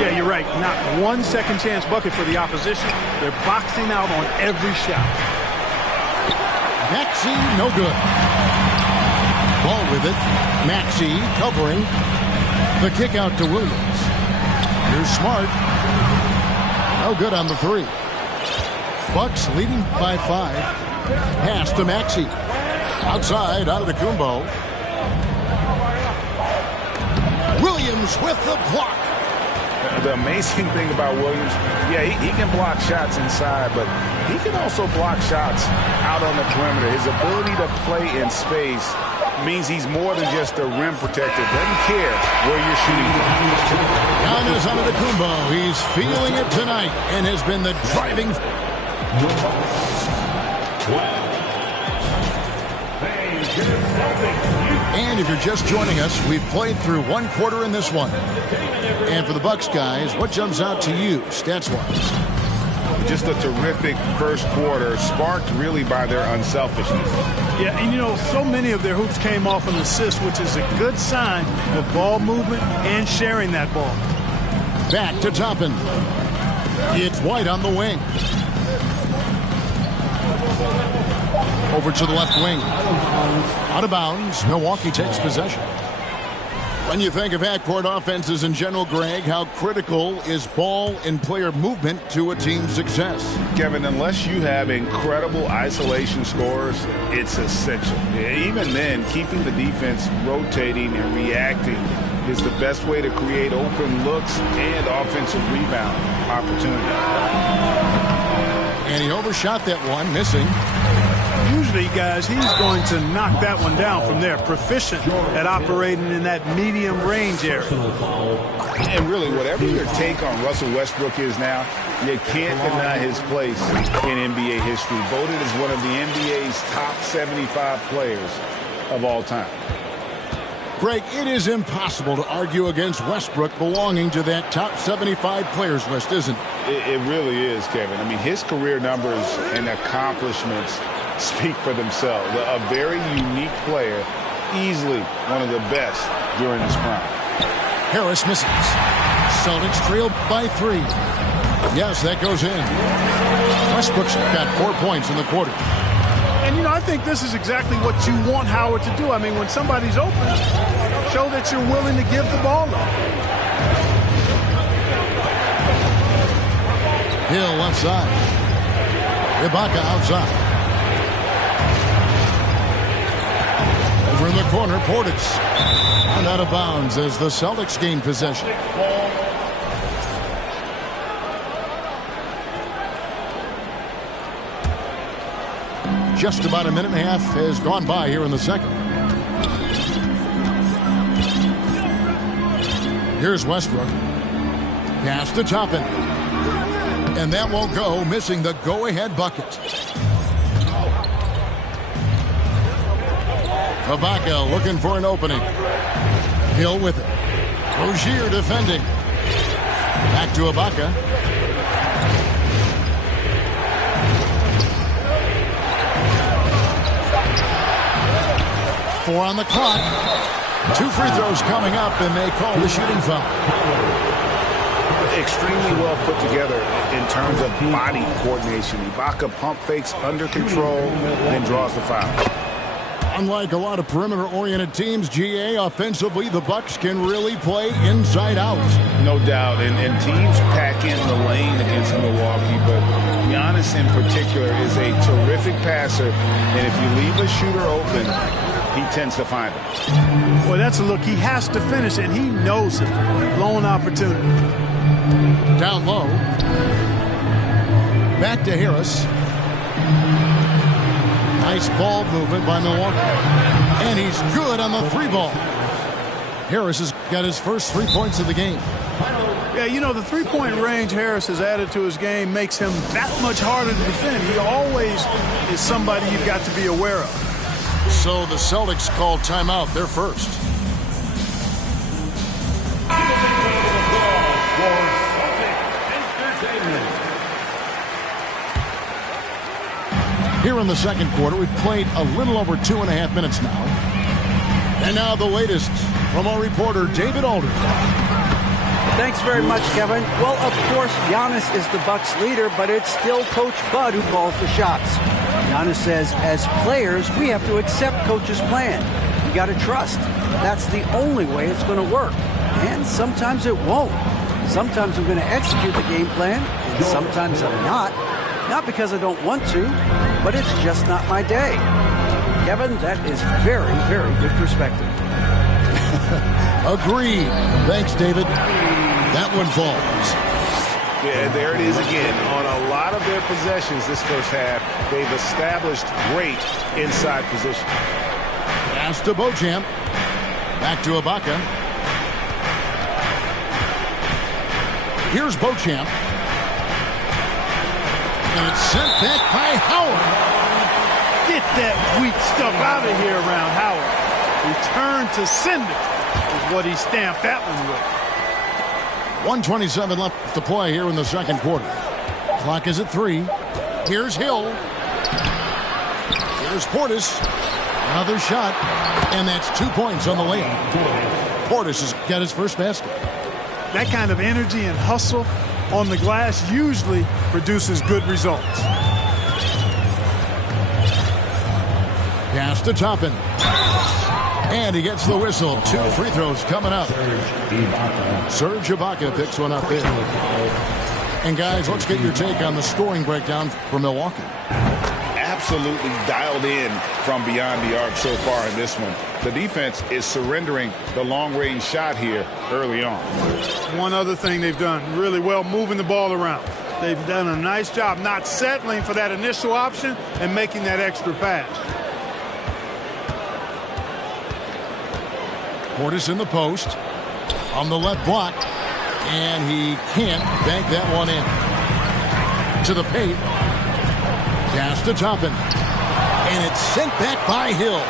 Yeah, you're right. Not one second chance bucket for the opposition. They're boxing out on every shot. Maxey, no good. Ball with it. Maxey covering. The kick out to Williams. Here's Smart. No good on the 3. Bucks leading by 5. Pass to Maxey. Outside, out of the Kumbo. Williams with the block. The amazing thing about Williams, yeah, he can block shots inside, but he can also block shots out on the perimeter. His ability to play in space means he's more than just a rim protector. Doesn't care where you're shooting from. Giannis under the Kumbo. He's feeling it tonight and has been the driving. And if you're just joining us, we've played through 1 quarter in this one. And for the Bucks guys, what jumps out to you, stats-wise? Just a terrific first quarter, sparked really by their unselfishness. Yeah, and you know, so many of their hoops came off an assist, which is a good sign of ball movement and sharing that ball. Back to Toppin. It's White on the wing. Over to the left wing. Out of bounds. Milwaukee takes possession. When you think of half-court offenses in general, Greg, how critical is ball and player movement to a team's success? Kevin, unless you have incredible isolation scores, it's essential. Even then, keeping the defense rotating and reacting is the best way to create open looks and offensive rebound opportunities. And he overshot that one, missing. Usually, guys, he's going to knock that one down from there. Proficient at operating in that medium range area. And really, whatever your take on Russell Westbrook is now, you can't deny his place in NBA history. Voted as one of the NBA's top 75 players of all time. Greg, it is impossible to argue against Westbrook belonging to that top 75 players list, isn't it? It really is, Kevin. I mean, his career numbers and accomplishments speak for themselves. A very unique player, easily one of the best during his prime. Harris misses. Celtics trail by 3. Yes, that goes in. Westbrook's got 4 points in the quarter. And, you know, I think this is exactly what you want Howard to do. I mean, when somebody's open, show that you're willing to give the ball up. Hill left side. Ibaka outside. Over in the corner, Portis. And out of bounds as the Celtics gain possession. Just about a minute and a half has gone by here in the second. Here's Westbrook. Pass to Toppin. And that won't go, missing the go-ahead bucket. Ibaka looking for an opening. Hill with it. Rozier defending. Back to Ibaka. 4 on the clock. 2 free throws coming up, and they call the shooting foul. Extremely well put together in terms of body coordination. Ibaka pump fakes under control, then draws the foul. Unlike a lot of perimeter-oriented teams, GA, offensively, the Bucks can really play inside out. No doubt, and teams pack in the lane against Milwaukee, but Giannis in particular is a terrific passer, and if you leave a shooter open, he tends to find it. Well, that's a look. He has to finish, and he knows it. Blown opportunity. Down low. Back to Harris. Nice ball movement by Milwaukee. And he's good on the 3 ball. Harris has got his first 3 points of the game. Yeah, you know, the 3-point range Harris has added to his game makes him that much harder to defend. He always is somebody you've got to be aware of. So the Celtics called timeout. They're first. Here in the second quarter, we've played a little over 2.5 minutes now. And now the latest from our reporter, David Alder. Thanks very much, Kevin. Well, of course, Giannis is the Bucks leader, but it's still Coach Bud who calls the shots. Giannis says, as players, we have to accept Coach's plan. We got to trust. That's the only way it's going to work. And sometimes it won't. Sometimes I'm going to execute the game plan, and sometimes I'm not. Not because I don't want to, but it's just not my day. Kevin, that is very, very good perspective. Agreed. Thanks, David. That one falls. Yeah, there it is again. On a lot of their possessions this first half, they've established great inside position. Pass to Beauchamp. Back to Ibaka. Here's Beauchamp. And it's sent back by Howard. Get that weak stuff out of here around Howard. Return to sender is what he stamped that one with. 1:27 left to play here in the second quarter. Clock is at 3. Here's Hill. Here's Portis. Another shot. And that's 2 points on the layup. Portis has got his first basket. That kind of energy and hustle on the glass usually produces good results. Pass to Toppin. And he gets the whistle. 2 free throws coming up. Serge Ibaka picks one up there. And guys, let's get your take on the scoring breakdown for Milwaukee. Absolutely dialed in from beyond the arc so far in this one. The defense is surrendering the long-range shot here early on. One other thing they've done really well, moving the ball around. They've done a nice job not settling for that initial option and making that extra pass. Portis in the post. On the left block. And he can't bank that one in. To the paint. Pass to Toppin. And it's sent back by Hill.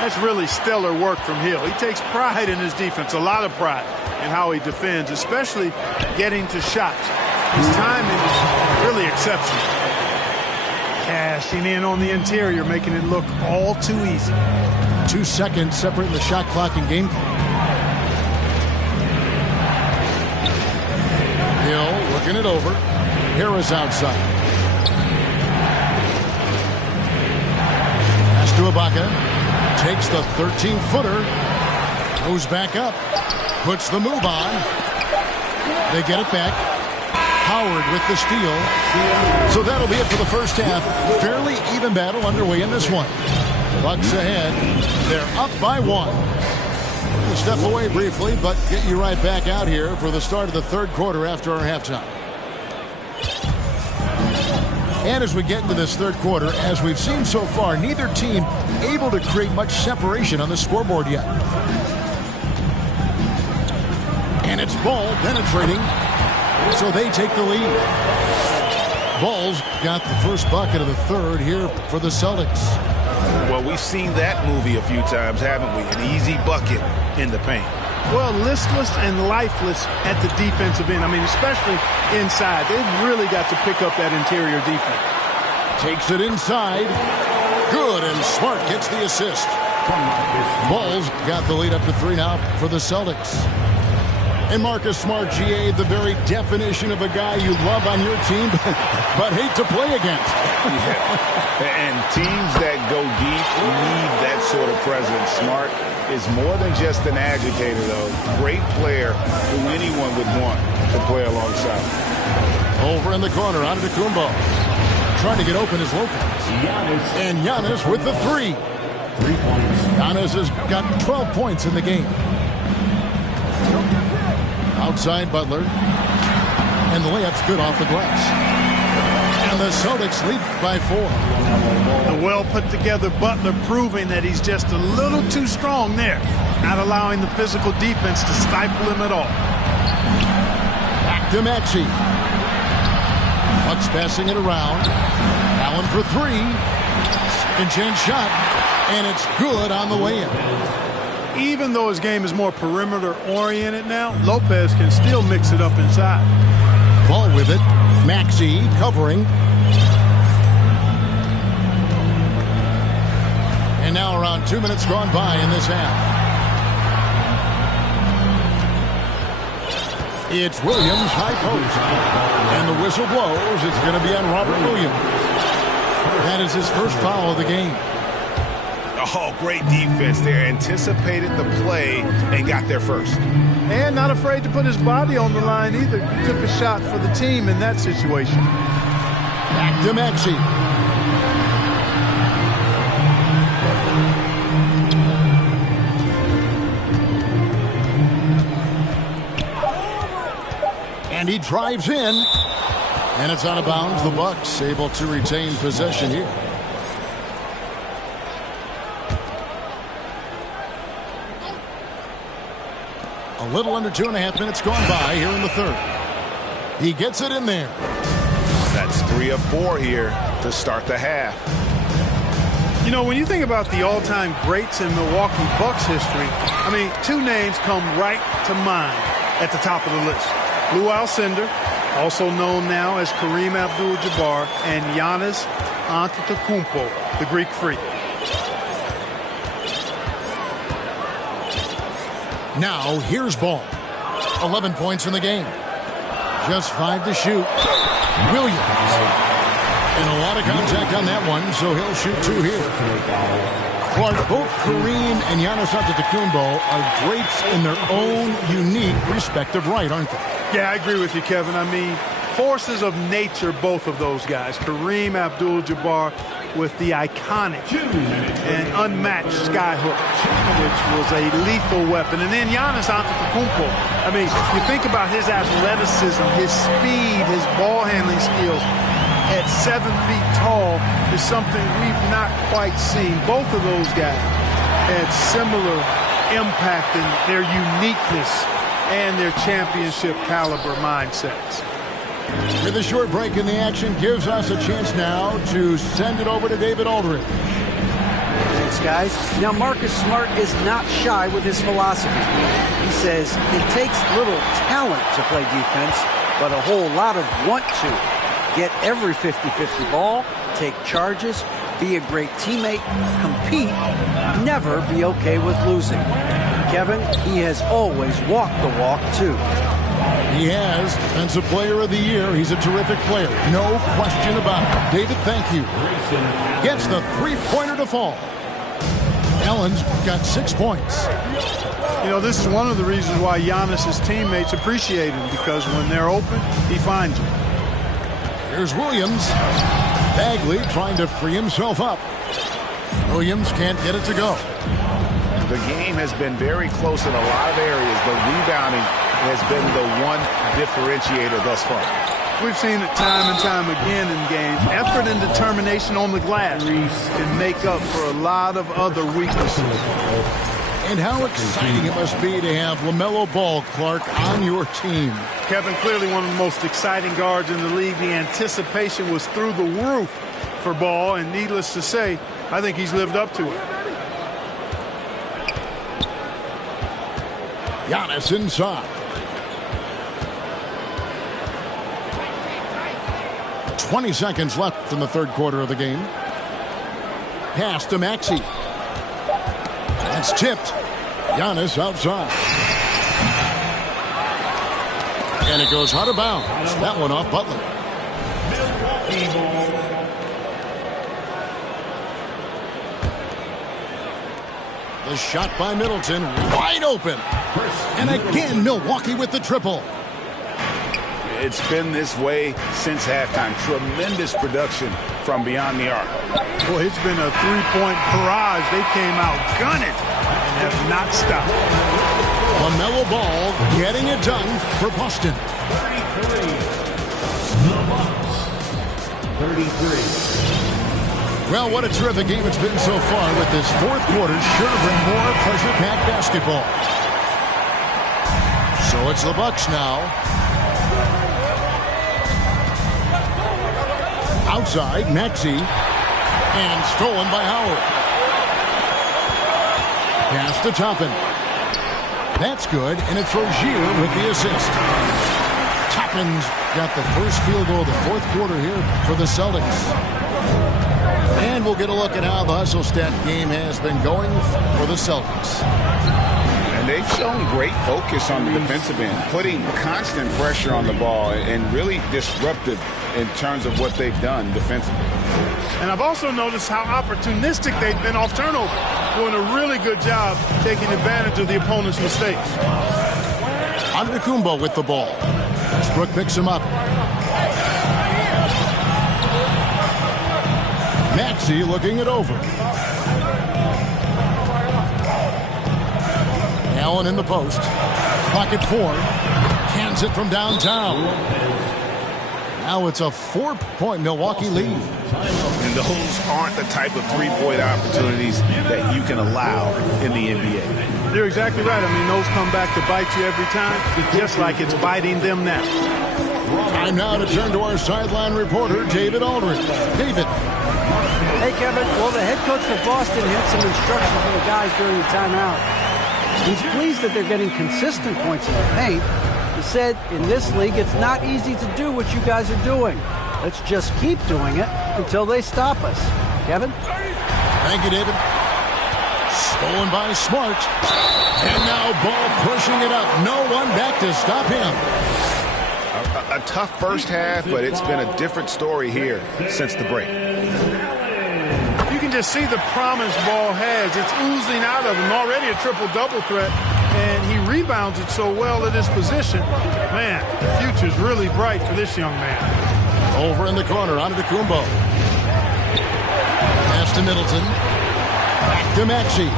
That's really stellar work from Hill. He takes pride in his defense, a lot of pride in how he defends, especially getting to shots. His timing is really exceptional. Cashing in on the interior, making it look all too easy. 2 seconds separating the shot clock and game clock. Hill looking it over. Harris outside. Pass to Ibaka. Takes the 13-footer. Goes back up. Puts the move on. They get it back. Howard with the steal. So that'll be it for the first half. Fairly even battle underway in this one. Bucks ahead. They're up by 1. We'll step away briefly, but get you right back out here for the start of the third quarter after our halftime. And as we get into this third quarter, as we've seen so far, neither team able to create much separation on the scoreboard yet. And it's Ball penetrating, so they take the lead. Ball's got the first bucket of the third here for the Celtics. Well, we've seen that movie a few times, haven't we? An easy bucket in the paint. Well, listless and lifeless at the defensive end. I mean, especially inside. They've really got to pick up that interior defense. Takes it inside. Good, and Smart gets the assist. Ball's got the lead up to 3 now for the Celtics. And Marcus Smart, GA, the very definition of a guy you love on your team, but hate to play against. Yeah. And teams that go deep need that sort of presence. Smart is more than just an agitator, though. Great player who anyone would want to play alongside. Over in the corner, Antetokounmpo. Trying to get open is Lopez. And Giannis with the 3. 3 points. Giannis has got 12 points in the game. Outside Butler. And the layup's good off the glass. And the Celtics lead by 4. The well-put-together Butler proving that he's just a little too strong there. Not allowing the physical defense to stifle him at all. Back to Maxey. Bucks passing it around. Allen for 3. And chance shot. And it's good on the way in. Even though his game is more perimeter-oriented now, Lopez can still mix it up inside. Ball with it. Maxey covering. And now around 2 minutes gone by in this half. It's Williams, high post. And the whistle blows. It's going to be on Robert Williams. That is his first foul of the game. Oh, great defense there. Anticipated the play and got there first. And not afraid to put his body on the line either. He took a shot for the team in that situation. Back to Maxey. And he drives in. And it's out of bounds. The Bucks able to retain possession here. A little under 2.5 minutes gone by here in the third. He gets it in there. That's 3 of 4 here to start the half. You know, when you think about the all-time greats in Milwaukee Bucks history, I mean, 2 names come right to mind at the top of the list. Lou Alcindor, also known now as Kareem Abdul-Jabbar, and Giannis Antetokounmpo, the Greek Freak. Now, here's Ball. 11 points in the game. Just 5 to shoot. Williams. And a lot of contact on that one, so he'll shoot 2 here. Clark, both Kareem and Giannis Antetokounmpo are greats in their own unique respective right, aren't they? Yeah, I agree with you, Kevin. I mean, forces of nature, both of those guys. Kareem Abdul-Jabbar with the iconic and unmatched skyhook, which was a lethal weapon. And then Giannis Antetokounmpo. I mean, you think about his athleticism, his speed, his ball handling skills at 7 feet tall is something we've not quite seen. Both of those guys had similar impact in their uniqueness and their championship caliber mindsets. With a short break in the action gives us a chance now to send it over to David Aldridge. defense, guys. Now, Marcus Smart is not shy with his philosophy. He says it takes little talent to play defense, but a whole lot of want to. Get every 50-50 ball, take charges, be a great teammate, compete, never be okay with losing. Kevin, he has always walked the walk, too. He has Defensive Player of the Year. He's a terrific player. No question about it. David, thank you. Gets the three-pointer to fall. Allen's got 6 points. You know, this is one of the reasons why Giannis's teammates appreciate him, because when they're open, he finds them. Here's Williams. Bagley trying to free himself up. Williams can't get it to go. The game has been very close in a lot of areas, but rebounding has been the one differentiator thus far. We've seen it time and time again in games. Effort and determination on the glass can make up for a lot of other weaknesses. And how exciting it must be to have LaMelo Ball, Clark, on your team. Kevin, clearly one of the most exciting guards in the league. The anticipation was through the roof for Ball, and needless to say, I think he's lived up to it. Giannis inside. 20 seconds left in the third quarter of the game. Pass to Maxey. That's tipped. Giannis outside. And it goes out of bounds. That one off Butler. The shot by Middleton, wide open. And again, Milwaukee with the triple. It's been this way since halftime. Tremendous production from beyond the arc. Boy, it's been a three-point barrage. They came out gunning and have not stopped. LaMelo Ball getting it done for Boston. 33. Well, what a terrific game it's been so far, with this fourth quarter sure to bring more pressure-packed basketball. So it's the Bucks now. Outside, Maxey. And stolen by Howard. Pass to Toppin. That's good, and it's Rozier with the assist. Toppin's got the first field goal of the fourth quarter here for the Celtics. And we'll get a look at how the hustle stat game has been going for the Celtics. And they've shown great focus on the defensive end, putting constant pressure on the ball and really disruptive in terms of what they've done defensively. And I've also noticed how opportunistic they've been off turnover, doing a really good job taking advantage of the opponent's mistakes. Antetokounmpo with the ball. Westbrook picks him up. Maxey looking it over. Allen in the post. Pocket four. Cans it from downtown. Now it's a 4-point Milwaukee lead. And those aren't the type of three-point opportunities that you can allow in the NBA. You're exactly right. I mean, those come back to bite you every time, just like it's biting them now. Time now to turn to our sideline reporter, David Aldridge. David. Hey, Kevin. Well, the head coach for Boston had some instructions for the guys during the timeout. He's pleased that they're getting consistent points in the paint. He said, in this league, it's not easy to do what you guys are doing. Let's just keep doing it until they stop us. Kevin? Thank you, David. Stolen by Smart. And now Ball pushing it up. No one back to stop him. A tough first half, but it's been a different story here since the break. You can just see the promise Ball has. It's oozing out of him. Already a triple-double threat, and he rebounds it so well at his position. Man, the future's really bright for this young man. Over in the corner, Antetokounmpo. Pass to Middleton. Back to Maxey.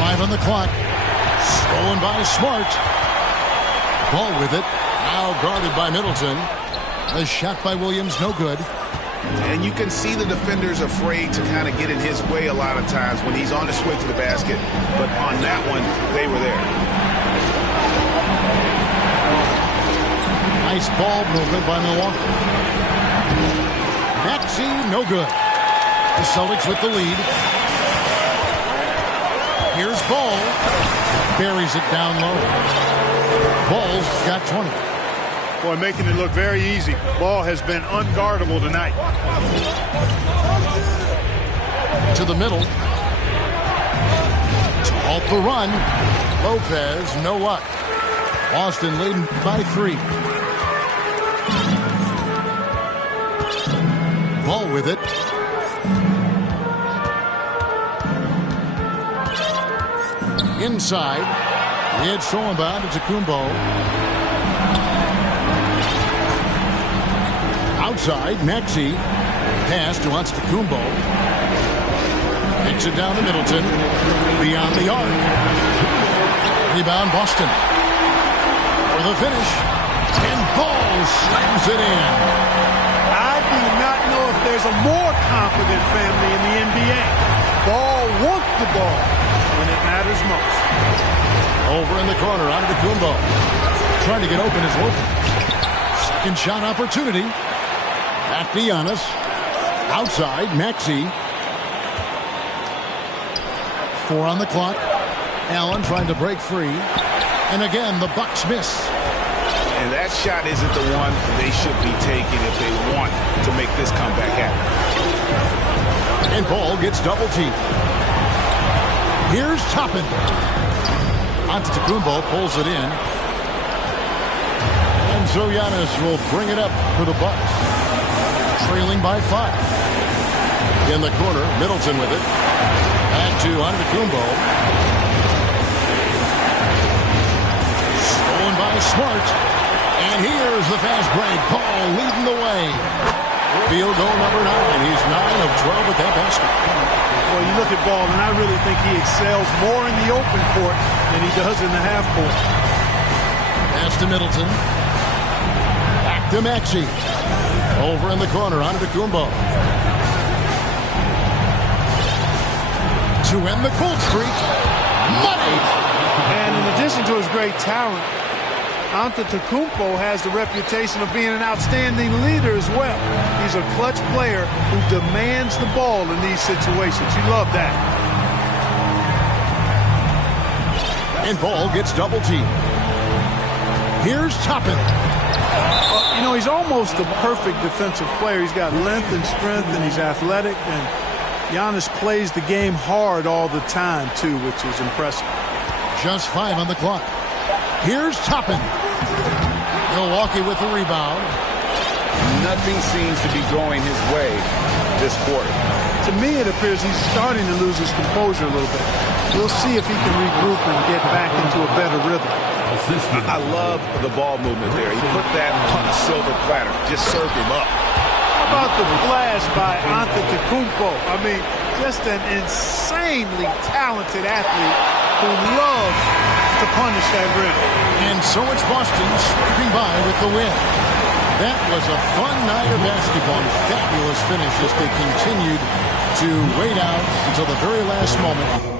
5 on the clock. Stolen by Smart. Ball with it. Now guarded by Middleton. The shot by Williams, no good. And you can see the defenders afraid to kind of get in his way a lot of times when he's on his way to the basket. But on that one, they were there. Nice ball movement by Milwaukee. Maxey, no good. The Celtics with the lead. Here's Ball. Buries it down low. Ball's got 20. Boy, making it look very easy. Ball has been unguardable tonight. To the middle. To halt the run. Lopez, no luck. Boston leading by 3. Ball with it. Inside. It's thrown by Antetokounmpo. Outside, Maxey. Pass to Antetokounmpo. Takes it down to Middleton. Beyond the arc. Rebound, Boston. For the finish. And Ball slams it in. I do not know if there's a more confident family in the NBA. Ball wants the ball when it matters most. Over in the corner, Antetokounmpo. Trying to get open is open. Second shot opportunity. Back to Giannis. Outside, Maxey. 4 on the clock. Allen trying to break free. And again, the Bucks miss. And that shot isn't the one they should be taking if they want to make this comeback happen. And Ball gets double teamed. Here's Toppin. Antetokounmpo pulls it in. And so Giannis will bring it up for the Bucks. Trailing by 5. In the corner, Middleton with it. Back to Antetokounmpo. Stolen by Smart. And here's the fast break. Ball leading the way. Field goal number 9. He's 9 of 12 at that basket. Well, you look at Ball, and I really think he excels more in the open court than he does in the half court. Pass to Middleton. Back to Maxey. Over in the corner, Antetokounmpo. To end the cold streak. Money! And in addition to his great talent, Antetokounmpo has the reputation of being an outstanding leader as well. He's a clutch player who demands the ball in these situations. You love that. And Ball gets double teamed. Here's Toppin. You know, he's almost the perfect defensive player. He's got length and strength, and he's athletic. And Giannis plays the game hard all the time, too, which is impressive. Just 5 on the clock. Here's Toppin. Milwaukee with the rebound. Nothing seems to be going his way this quarter. To me, it appears he's starting to lose his composure a little bit. We'll see if he can regroup and get back into a better rhythm. I love the ball movement there. He put that on a silver platter. Just served him up. How about the flash by Antetokounmpo? I mean, just an insanely talented athlete who loves to punish that rim. And so it's Boston scraping by with the win. That was a fun night of basketball. Fabulous finish as they continued to wait out until the very last moment.